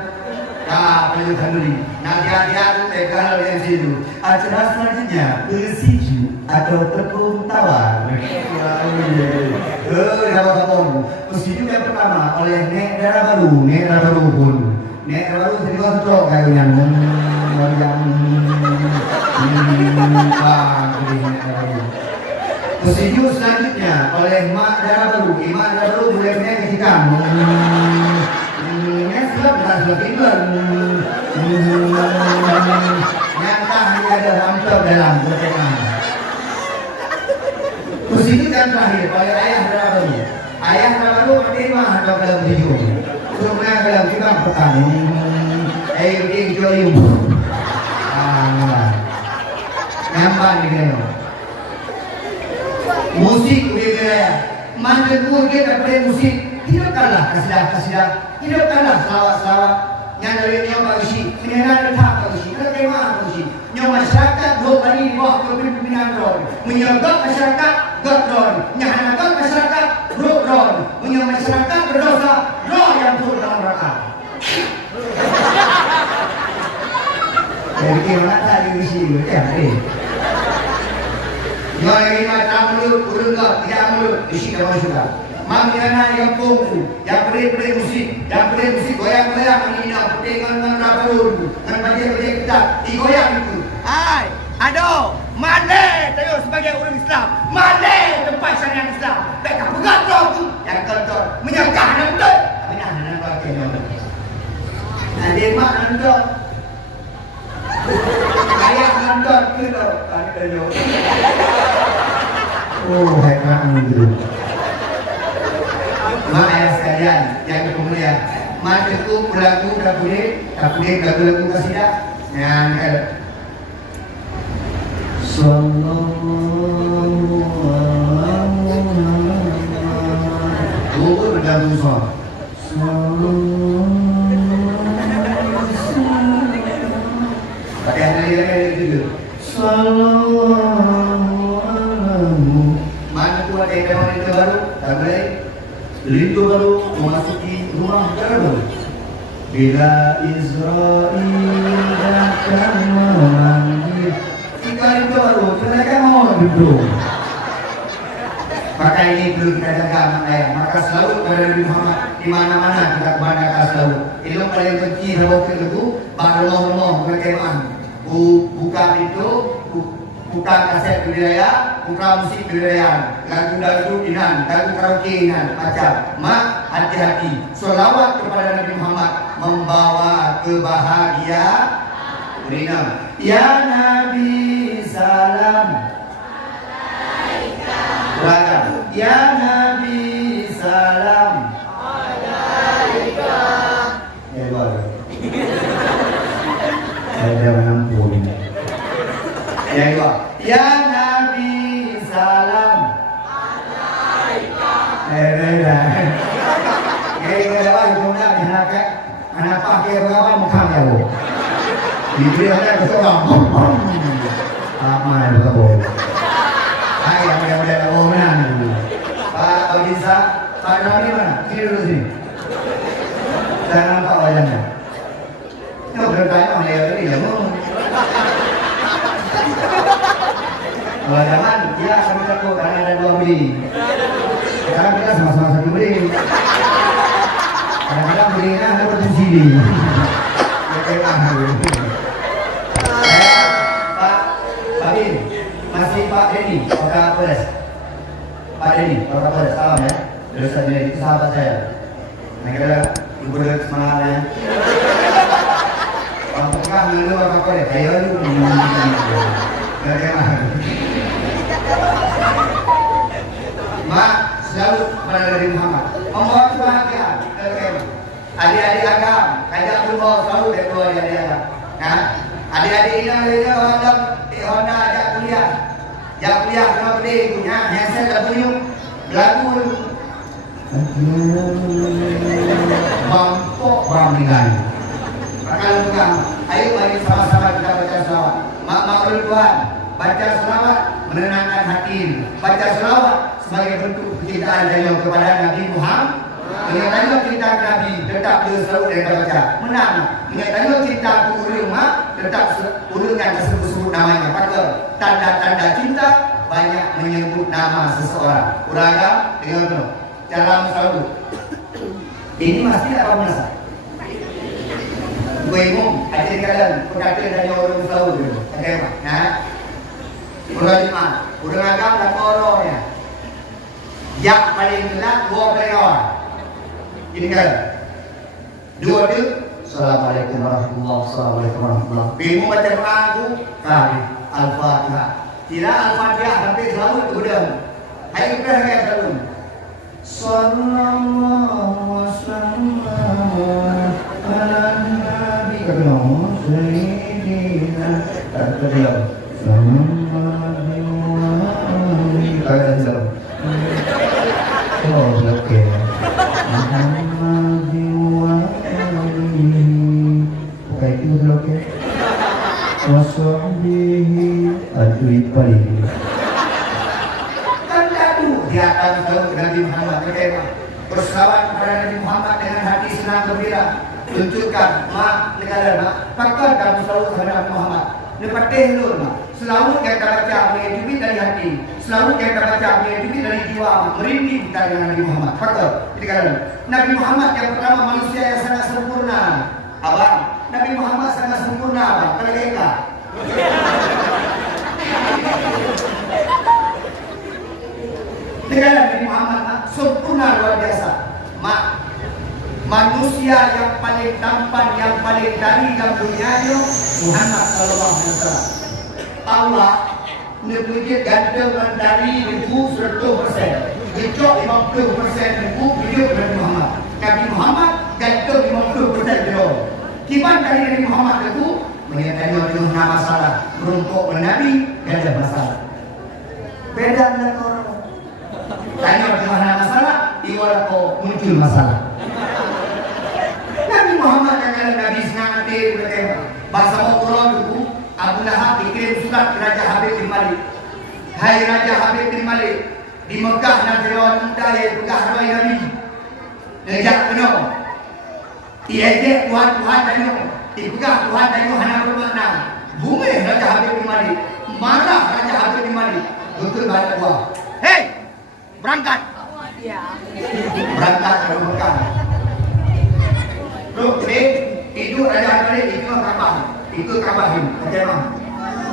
penyusupan dulu. Nanti hati-hati tegal yang situ. Acara selanjutnya bersiju atau tepung tawar. Bersiju yang pertama oleh Nek Dara Baru pun. Nek Dara Baru sedikit stroke kayaknya. Bersiju selanjutnya oleh Mak Dara Baru. Mak Dara Baru boleh kasih kamu. Sudah tinggal. Nyata hanya ada amplop dalam bertema. Terus ini kan terakhir oleh ayah Baru. Ayah Baru menerima atau dalam video. Sebelumnya dalam kita pekan. Dia jual nampak ni kena. Musik dia mana tu dia tak boleh musik. Hidupkanlah kasidah. Hidupkanlah selawat-selawat yang dari Nyom Bagusi. Menyerah letak Bagusi. Kita terima Bagusi. Nyom masyarakat dua kali di bawah kepimpinan Ron. Menyebab masyarakat Ron. Menyahankan masyarakat Ron. Menyebab masyarakat berdosa Ron yang turun dalam neraka. Jadi mana tadi isi itu ya? Yang ini macam mulut, tidak mulut, isi kamu sudah. Manggilana yang kongfu, yang beri musik, goyang-goyang ini nak dengan rapur, dengan baca-baca kitab, digoyang itu. Hai, aduh, mana tayo sebagai orang Islam, mana tempat syariat Islam, mereka pegang tu, yang kotor, menyangkah nanti, menyangkah nanti. Nanti mak nanti, ayah nanti kita, oh hebat itu. Mak ayah sekalian yang kemuliaan, mak itu lagu lagu kasidah yang bergantung soal. Pakai hari itu. Mana tu ada yang itu baru, tak boleh. Itu baru memasuki rumah baru. Bila Israel datang memanggil, jika itu baru mereka mau duduk. Maka ini perlu kita jaga maka selalu kepada Nabi Muhammad di mana-mana kita kepada selalu. Itu paling benci waktu itu baru berkemah. Bukan itu, bukan kaset budaya, bukan musik budaya, lagu inan, lagu karaoke inan, macam. Mak hati-hati. Selawat kepada Nabi Muhammad membawa kebahagiaan. Rina, ya Nabi salam. Belakang. Ya Nabi salam. Alaika. Ya baru. Saya menampung. Ya dua. Ya Nabi salam. Alaika. Apa itu nak anak pakai berapa muka kau? Ibu ada kesorang. Apa itu kau? Ayah mudah-mudahan menang. Pak Bisa, Pak Nabi mana? Sini dulu sini. Jangan nampak wajahnya. Ini bertanya oleh ini ya mau. Kalau jangan, dia akan takut karena ada dua beli. Sekarang kita sama-sama satu beli. Kadang-kadang belinya ada berfungsi di. Pak Bin, masih Pak Denny, Pak Polres. Pak Denny, Pak Polres, salam ya. Terus tadi itu sahabat saya. Nah kira ibu dari semangatnya. Orang pekah dulu Pak Polres, ayo lu. Mak selalu berada di Muhammad. Membawa kebahagiaan. Adik-adik agam, kajak berbawa selalu dari dua adik agam. Nah, adik-adik ini ada Honda ajak kuliah. Jak kuliah kenapa dia punya handset tak punya lagu. Bangkok banglingan. Akan bukan. Ayo mari sama-sama kita baca selawat. Mak Tuhan, baca selawat menenangkan hati. Baca selawat sebagai bentuk kecintaan dari Allah kepada Nabi Muhammad. Dengan tadi cinta Nabi tetap dia selalu dia baca menang. Dengan tadi cinta urang mak tetap urang yang disebut namanya. Pada tanda-tanda cinta banyak menyebut nama seseorang. Urang dengan cara selalu. Ini masih apa masa? Gue ngomong, ada kalian berkata dari orang selalu dulu. Bagaimana? Nah, urang agam dan orangnya. Yang paling gelap dua orang. Ini kan dua tu. Assalamualaikum warahmatullahi wabarakatuh. Bingung baca lagu kali Al-Fatihah. Tidak Al-Fatihah sampai selalu itu udah. Ayo kita kayak selalu. Sallallahu wasallam ala nabi sayyidina terdiam. Sallallahu kayak selalu. Oh, oke. Dia akan tahu Nabi Muhammad bagaimana berselawat kepada Nabi Muhammad dengan hati senang gembira. Tunjukkan mak negara mak pakar kamu selalu kepada Nabi Muhammad. Nepatih dulu mak. Selalu kita baca menghidupkan dari hati. Selalu kita baca menghidupkan dari jiwa. Merinding kita dengan Nabi Muhammad. Pakar. Jadi kata Nabi Muhammad yang pertama manusia yang sangat sempurna. Abang, Nabi Muhammad sangat sempurna abang. Kalau kita negara Nabi Muhammad sempurna luar biasa. Mak, manusia yang paling tampan, yang paling dari dalam dunia ini Muhammad sallallahu alaihi wasallam. Allah nebutnya ganteng dari 100%. Itu 50% ibu hidup Nabi Muhammad. Nabi Muhammad ganteng 50% dia. Kiban dari Nabi Muhammad itu menyatakan ada masalah. Merungkuk Nabi gak ada masalah. Beda dengan orang. Tanya bagaimana masalah, iwala kau muncul masalah. Nabi Muhammad yang ada Nabi senang bahasa Quran itu Abu Lahab dikirim surat ke Raja Habib bin Malik. Hai Raja Habib bin Malik, di Mekah nanti lawan muda yang pegah harwai Nabi. Nejak penuh. Diejek Tuhan tanya, dipegah Tuhan tanya hanya bermakna. Bumi Raja Habib bin Malik, marah Raja Habib bin Malik. Betul balik buah. Hei! Berangkat. Berangkat ke Mekah. Loh, itu Raja Habib itu Ka'bah. Itu Ka'bah ini. Bagaimana?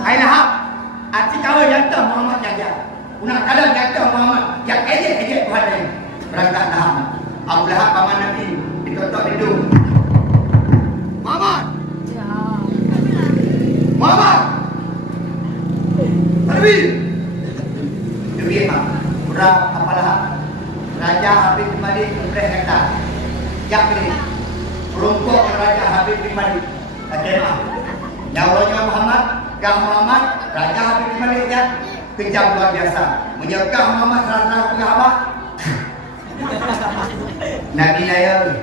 Hai Lahab, arti kau jatuh Muhammad jaga. Unak kala jatuh Muhammad, yang ejek Tuhan ini. Berangkat Lahab. Abu Lahab paman Nabi ditotok hidung. Muhammad. Muhammad. Nabi. Nabi apa? Udah apalah Raja Habib bin Malik berkata, "Jak ini rungkuk Raja Habib bin Malik." Bagaimana? Ya Allahnya Muhammad, Kah Muhammad, Raja Habib bin Malik ya kejam luar biasa. Menyekah Muhammad salah pengawak. Nabi Nail,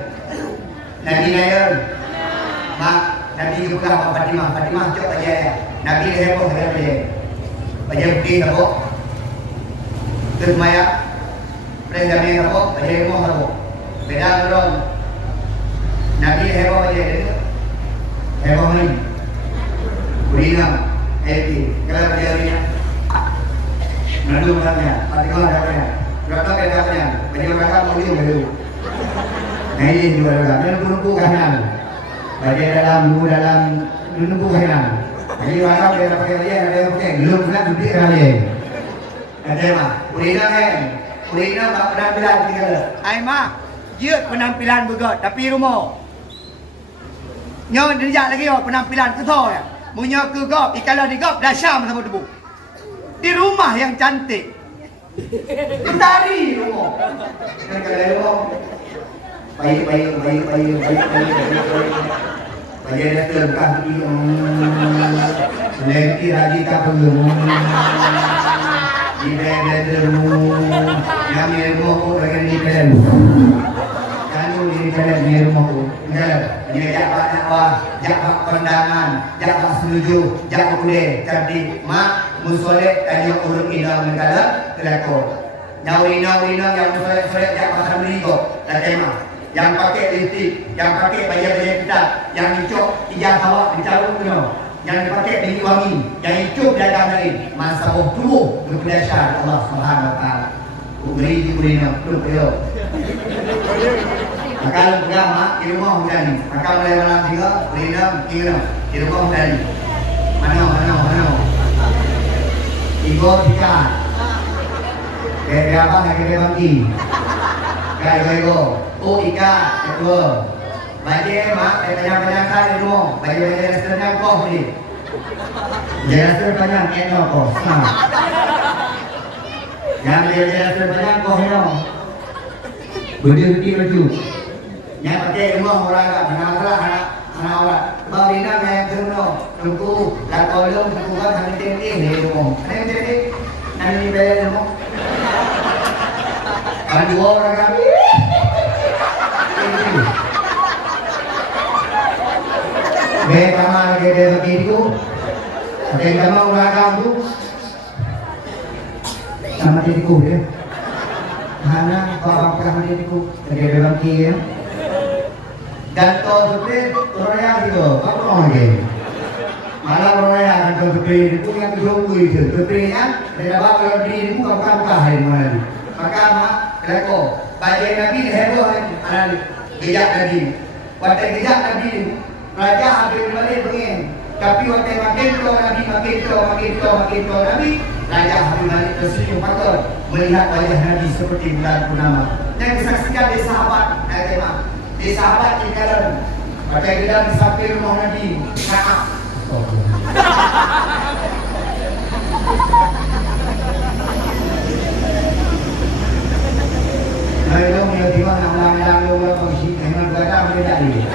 mak Nabi juga Fatimah cok aja ya. Nabi heboh dia, aja bukti tak kok. Termaya Mereka apa? Baca rumah apa? Beda orang. Nabi hebat baca dia. Hebat ni. Kurina, eti. Kalau baca dia. Nandu macamnya, artikel macamnya. Berapa bedanya? Baca kata mudi begitu. Nah ini juga ada. Menunggu kanan. Baca dalam menunggu kanan. Jadi mana beda pakai dia, ada pakai belum nak duduk kali. Ada mah. Kurina kan. Kurina tak penampilan tinggal. Ai mak, dia penampilan begot tapi rumah. Nyo dia lagi penampilan ke tho ya. Munyo ke gop, kalau di gop dah syam sama debu. Di rumah yang cantik. Mentari rumah. Kan kalau rumah. Baik. Baik dah terbuka lagi. Lagi lagi tak perlu. Di dalam yang ni rumah ko bagian di dalam. Kamu di dalam ni rumah ko. Dia jabat apa? Jabat pandangan, jabat setuju, jabat kude. Jadi mak musolek tanya urut ina mengkala telako. Nyau ina yang musolek jabat sambil ko. Tadi mak yang pakai lipstick, yang pakai baju kita, yang hijau ijazah bawa dicarut punya. Yang dipakai minyak wangi, yang hidup dalam lain masa tubuh berpedasar Allah Subhanahu Wa Taala. Beri di kurina, belum yo. Akal agama di rumah muda ni. Akal mulai malam tiga, kurina, di rumah muda ni. Mana. Ibu tiga. Berapa nak kita bagi? Kaya. Oh ikan, kedua. Baca mak, banyak kali di rumah. Baca restoran kau ni. Restoran banyak enak kau. Yang restoran banyak kau enak. Berdiri baju. Yang pakai rumah orang tak mengalah anak orang. Bawa dina yang terus tunggu. Dah tolong tunggu kan kami tinggi di rumah. Ada tinggi. Nanti bayar rumah. Kan dua orang kami. Kama lagi dia begitu, kama orang tu sama diriku dia. Mana bapak kama diriku, lagi dia begitu. Dan tu seperti orang itu, apa orang lagi? Malah orang yang tu seperti itu yang tunggu itu, seperti yang dia bapak diriku kamu hari mana? Maka leko baca Nabi heboh kan, bijak Nabi, waktu bijak Nabi. Raja hampir balik pengen. Tapi waktu makin tua Nabi, Nabi, Raja hampir balik tersenyum patut melihat wajah Nabi seperti bulan purnama. Dan disaksikan di sahabat, di sahabat tinggalan. Pakai gedang di samping rumah Nabi. Kaaf. Lalu dia tiba nak ulang-ulang dia kongsi dengan berada boleh tak dia.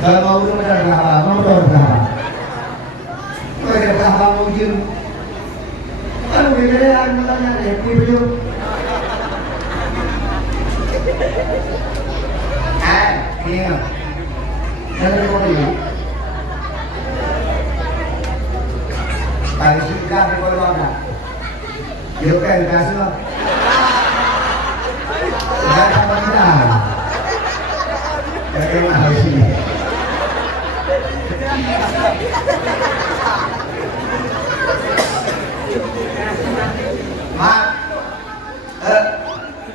Kalau mau dulu berapa? Mau berapa? Kau ada berapa mungkin? Kalau kita yang bertanya dia pilih. Iya. Saya mau dia. Kalau sudah di bawah mana? Dia kan kasih. Jangan apa kita. Jangan harus ini. Mak,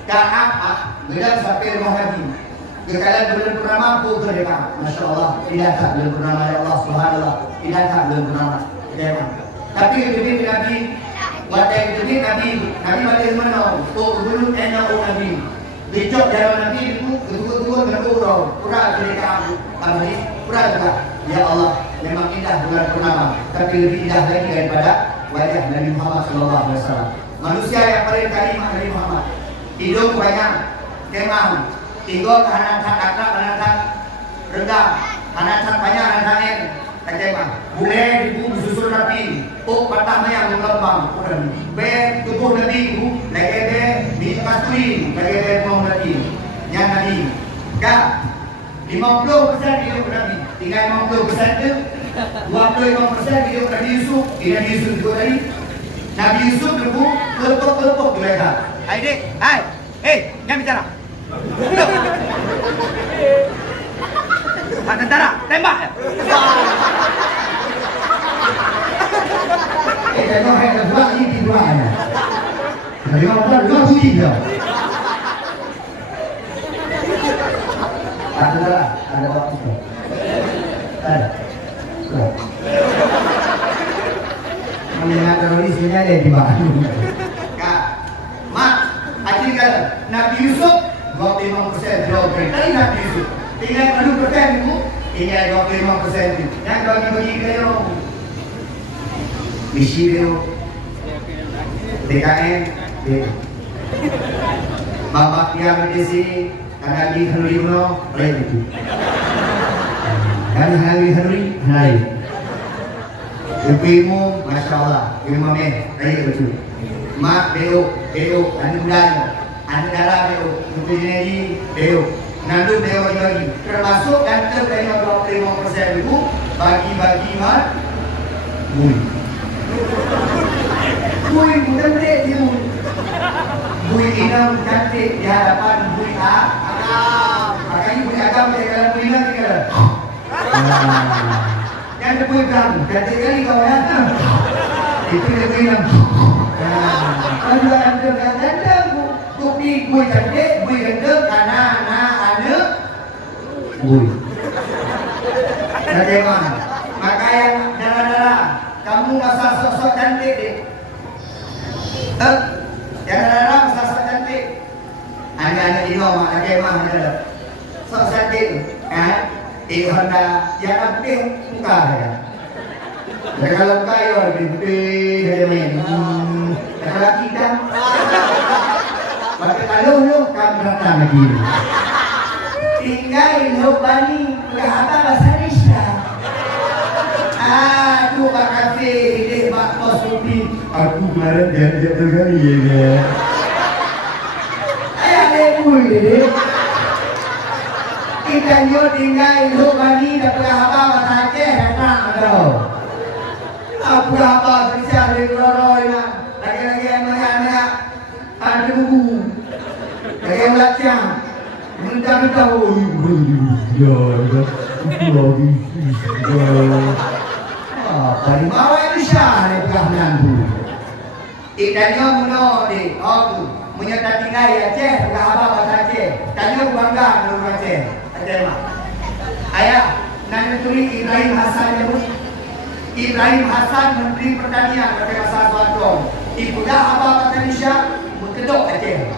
apa? Bila sampai rumah Nabi, kekalian bulan purnama pun mereka, masya Allah, tidak tak bulan purnama ya Allah Subhanallah, tidak tak bulan purnama, tidak. Tapi kemudian Nabi, waktu itu Nabi balik mana? Oh belum enak Nabi. Dicok jalan Nabi itu kedua berkurang, pura mereka, kami pura juga. Ya Allah, memang indah bulan purnama, tapi lebih indah lagi daripada wajah Nabi Muhammad SAW. Manusia yang paling karimah Nabi Muhammad. Hidung banyak, kemang, tinggal hanatak akak, hanatak rendah, hanatak banyak hanatak kemang. Boleh ibu susul Nabi, patah yang mengembang, tubuh Nabi itu, lagi di kasturi, lagi mau Nabi, yang Nabi. Kak, 50% hidup Nabi, tinggal 50% itu 25% hidup Nabi Yusuf, Nabi Yusuf juga tadi Nabi Yusuf dulu kelepuk-kelepuk di leher. Hai dek, hai. Jangan bicara. Duduk. Pak tentara, tembak ya. Tengok ada dua ini dua ya. Ada dua bunyi dia. Ada waktu tu. Ada. Mendengar terorisnya ada di bawah. Kak, mak, acil kata Nabi Yusuf 25% jawab tadi Nabi Yusuf. Tinggal 20% itu, tinggal 25% itu. Yang bagi-bagi dia. Misi dia. DKN, dia. Bapak yang di sini, karena di Henry Uno, lain itu. Dan Henry, lain. Ilmu, Masya Allah, ilmu lain betul. Mak, beo, anu muda, anu darah beo, untuk jenis beo, nandu beo lagi. Termasuk kantor dari 25% itu, bagi-bagi mak, bui. Bui, bukan dia bui. Bui inam cantik di hadapan bui agam. Makanya bui agam dia kata bui inam dia kata. Yang dia bui agam, cantik kali kau ya. Itu dia bui inam. Kalau juga ada bui cantik, bui ganteng karena ada bui. Bagaimana? Maka yang darah-darah, kamu rasa sosok cantik deh. Yang darah rasa sosok cantik. Anak-anak di rumah, bagaimana ada sosok cantik, kan? Di Honda, yang penting muka ya. Kalau muka ya lebih putih dari main. Kalau kita, pakai kalau kamu datang lagi. Tinggal lubani berhata bahasa Indonesia. Aduh, Pak Kafe, ini Pak Bos Rupi. Aku kemarin diajak terkali ya. Ayah lebui ini. Kita nyo tinggal lubani dapat apa bahasa Aceh datang atau. Apa Indonesia dari Loroi nak. Lagi-lagi anak-anak ada buku. Lagi belajar. Minta-minta dari bawah Indonesia ni pegang tu. Ikannya muno di, menyertai tinggal Aceh, pegang apa bahasa Aceh. Tanya bangga dengan Aceh. Aceh mak. Ayah, nanti tulis Ibrahim Hasan nyebut. Ibrahim Hasan Menteri Pertanian pada masa Soeharto. Ibu dah apa bahasa Indonesia, berkedok Aceh.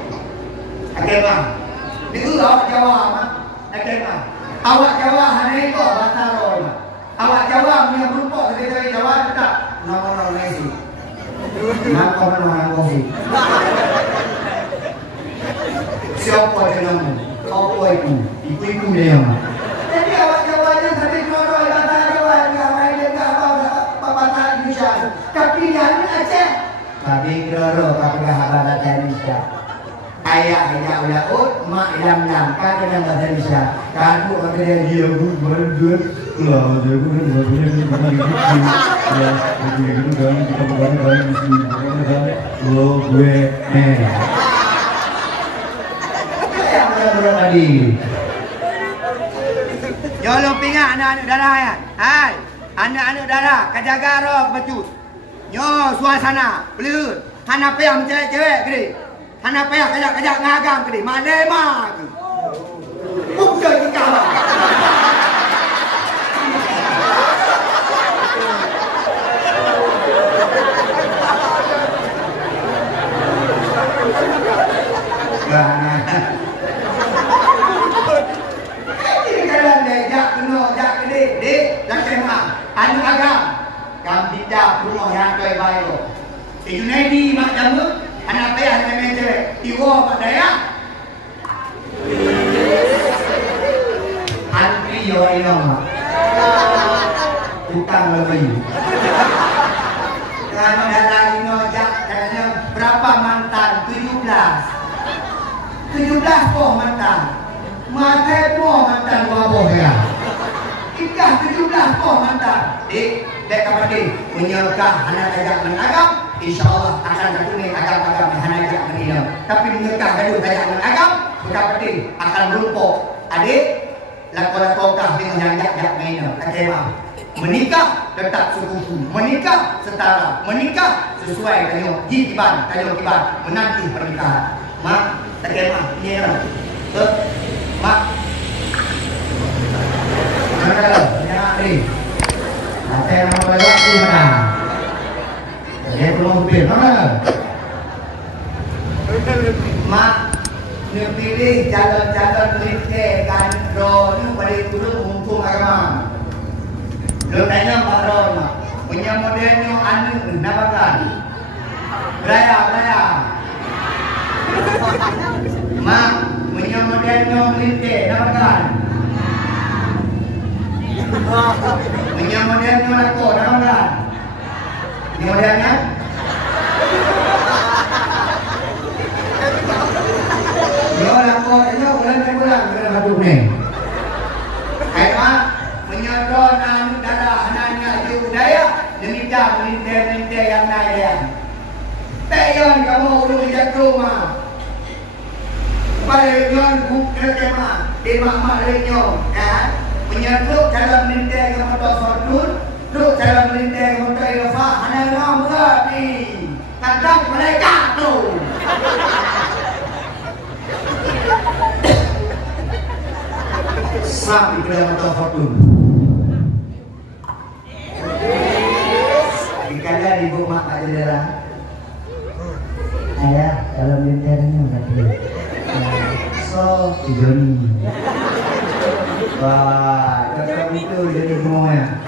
Aceh mak. Di awak Jawa mak. Aceh mak. Awak Jawa hari itu bahasa Roy mak. Awak Jawa punya berupa dari Jawa tetap nama-nama nasi. Nama-nama nasi. Siapa dia nama? Apa itu? Ibu-ibu dia mak. Jadi awak Jawa yang tadi Roy bahasa Jawa yang dia apa bahasa Indonesia. Tapi yang Aceh. Tapi Roro tapi bahasa Indonesia. Ayah ulah mak ilam kan dalam bahasa Indonesia. Kamu kata Dia pun kemarin juga lah, dia pun kan barunya kan pernah gitu. Ya, kayak gitu kan kita kemarin di sini. Kan lo gue Yang benar tadi. Jolo pingat anak-anak darah ya. Hai, anak-anak darah kajaga roh baju. Nyo suasana, belur. Hana payah cewek-cewek gede. Hana payah kajak ngagam gede. Malema ke. Bukan kita. Anu agam, kami tidak rumah yang baik-baik. Junedi mak jamu, anak payah dengan cewek. Tiwa pak daya. Antri yo ino. Utang lebih. Kalau datang ino jak katanya berapa mantan? 17 kok mantan. Mate po mantan baboh ya. Ikah 17 kok mantan. Dek kapati menyelkah anak ajak menagam InsyaAllah akan terkuning agam-agam yang hanajak menina. Tapi mengekang gaduh kajangan agam, bukan penting akan merumpuk. Adik, lakon-lakonkah dengan yang jak-jak menina. Kekemah. Menikah tetap sekufu. Menikah setara. Menikah sesuai kanyang jiban, menanti pernikahan. Mak, kekemah. Ini ya. Mak. Mana? Ya, ni. Saya nak lewat di mana? Dia belum pilih mana? Mak, ni pilih calon-calon militer kan drone pada turun hukum agama. Lu tanya Pak Ron, mak, punya modelnya anu namakan? Beraya. Mak, punya modelnya militer namakan? Punya modelnya lakon namakan? Ini modelnya? Yo lakon aja bulan kena haduh ni. Hai mak, menyodon anu darah anaknya je budaya demikian melintir yang naik. Tayon kamu urung dijak rumah. Balik nyon bukan tema, mak lenyong, kan? Menyodok dalam melintir kamu tu sordur. Duk cara melintir motor Ilfa, hanya orang berani. Kadang mereka tu. Sampai ke dalam motor Fortune. Dikala ibu mak tak jendela. Ayah, kalau melintirnya berapa? So, Johnny. Wah, cakap itu jadi semuanya.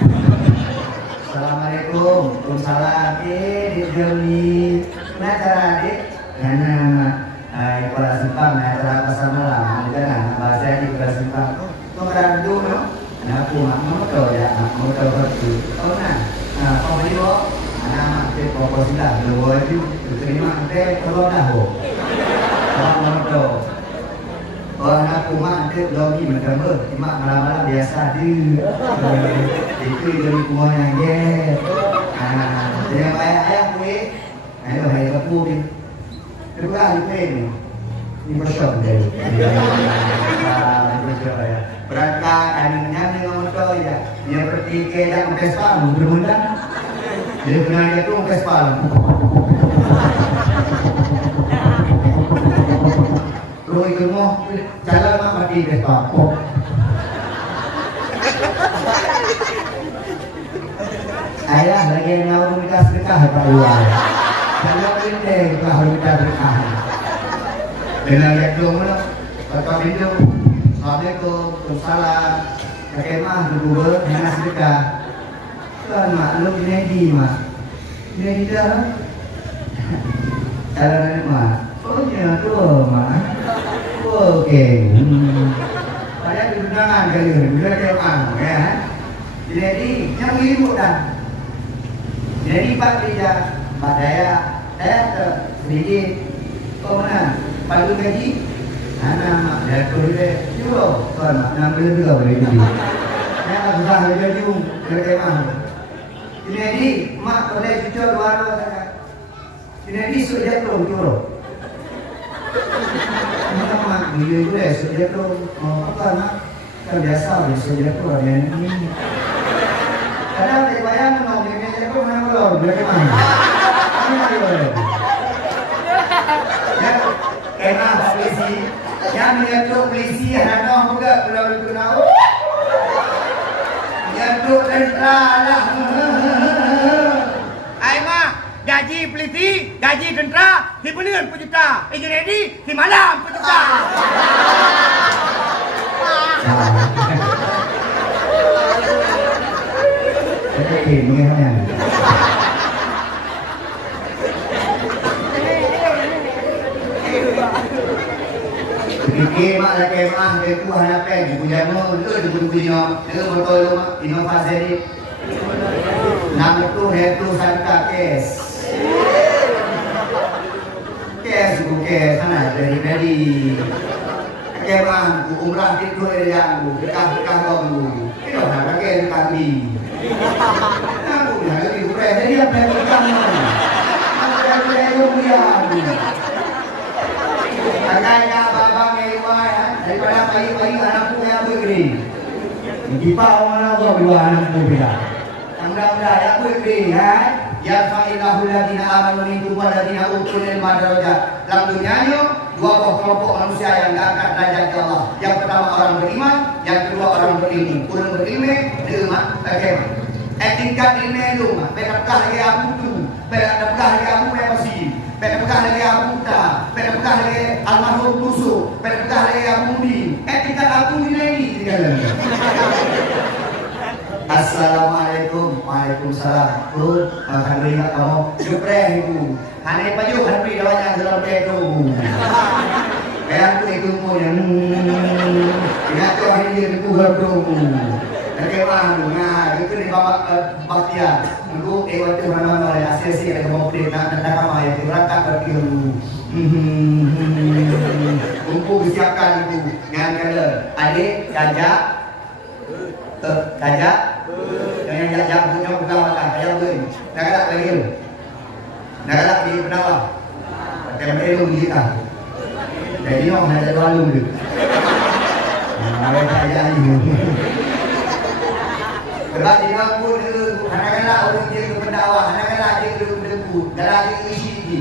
Assalamualaikum, Waalaikumsalam. Di Johnny, mana cara adik? Karena Kuala Simpang, cara pasar malam, jangan bahasa di Kuala Simpang. Kau berada dulu, no? Aku mak mau tahu ya, mau tahu betul. Kau kau beli bo? Anak mak kau sudah, dua itu, terima kalau dah bo. Kau mau tahu? Orang aku mak nanti logi macam ber, mak malam-malam biasa dia. Itu dari kumanya je. Dia ayah kuih, ayo hai kapu ni. Terus kuih ni, ni bersok dia. Bersok ya. Berangkat anaknya dengan motor ya. Dia bertiga yang Vespa bermula. Jadi kenal dia tu Vespa. Lu ikut mau jalan mak mati Vespa. Ayah lagi nak minta sedekah Pak Iwan. Kalau kita harus minta sedekah. Dengan lihat dulu mana? Bapak bintu. Assalamualaikum, Waalaikumsalam. Kekemah dulu dengan sedekah. Tuan mak, lu Nedi mak. Nedi dah. Jalan mak. Oh ya tu mak. Okey. Pada undangan kali ni, bila dia orang, ya. Jadi yang ibu dah. Jadi Pak Rija, Pak Daya sedikit. Kau mana? Palu gaji? Anak mak dia tu dia. Juro, tuan mak, 6 juga boleh jadi. Saya tak susah kerja jung, kerja mah. Jadi mak boleh cuci luar sana. Jadi sudah tu juro. Mak dia tu sudah tu apa mak? Kan biasa dia sudah tu ada ni. Kadang tak bayang nak dia tu mana belum dia ke mana? Ya, kena polisi. Yang dia tu polisi ada juga kalau itu nak. Yang tu tentera lah. Ai mak, gaji polisi, gaji tentera, di bulan pun juta. Jadi di malam pun juta. Okey, mengenai. Fikir mak dah kemah dia tu harapan dia punya mau tu dia punya dia betul mak inovasi ni. Nama tu itu sangka kes. Kes bukan sana dari kemah umrah itu yang dekat kau itu ada kes kami. Aku dah lagi berada jadi apa yang kamu? bayi anakku yang begini. Kita orang apa dua anakku bila. Mudah-mudahan ya begini ya. Ya fa'ilahu ladina amanu minkum wa ladina utul ilma darajat. Dalam dunia ini dua kelompok manusia yang diangkat derajat ke Allah. Yang pertama orang beriman, yang kedua orang berilmu. Kurang berilmu, beriman, bagaimana? Tingkat ilmu itu, berapkah lagi aku tu, berapkah lagi aku yang masih, berapkah lagi aku tak, berapkah lagi almarhum tusuk, berapkah lagi aku mudi. Tingkat aku ini Assalamualaikum. Waalaikumsalam. Tuh, hari ini kamu jepre itu. Hanya baju hari ini lawan yang dalam itu. Kayak aku itu mau yang ingat tuh hari ini itu berdoa. Bagaimana? Nah, itu di bawah baktian. Untuk itu mana-mana ya sesi ada mau beli nak kamar ya berangkat berkiru. Untuk disiapkan itu dengan kader. Adik, jajak, jajak. Yang jajak punya bukan makan, ayam beri. Nak ada lagi. Nak ada di penawar. Tapi itu kita. Jadi orang ada lalu tu. Mereka jadi. Kalau di kampung itu, anak-anak orang dia ke penawar, anak-anak dia ke dengku, dalam dia isi lagi.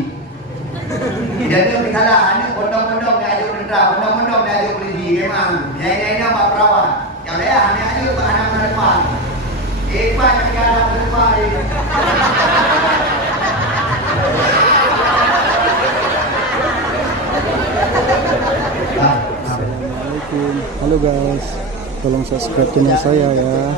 Jadi kita lah, anak pondok-pondok dia ajuk tentera, pondok-pondok dia ajuk polisi, memang. Yang apa perawat. Yang lain hanya ajuk anak-anak depan. Pak yang jalan ke depan ini. Assalamualaikum. Halo guys, tolong subscribe channel saya ya.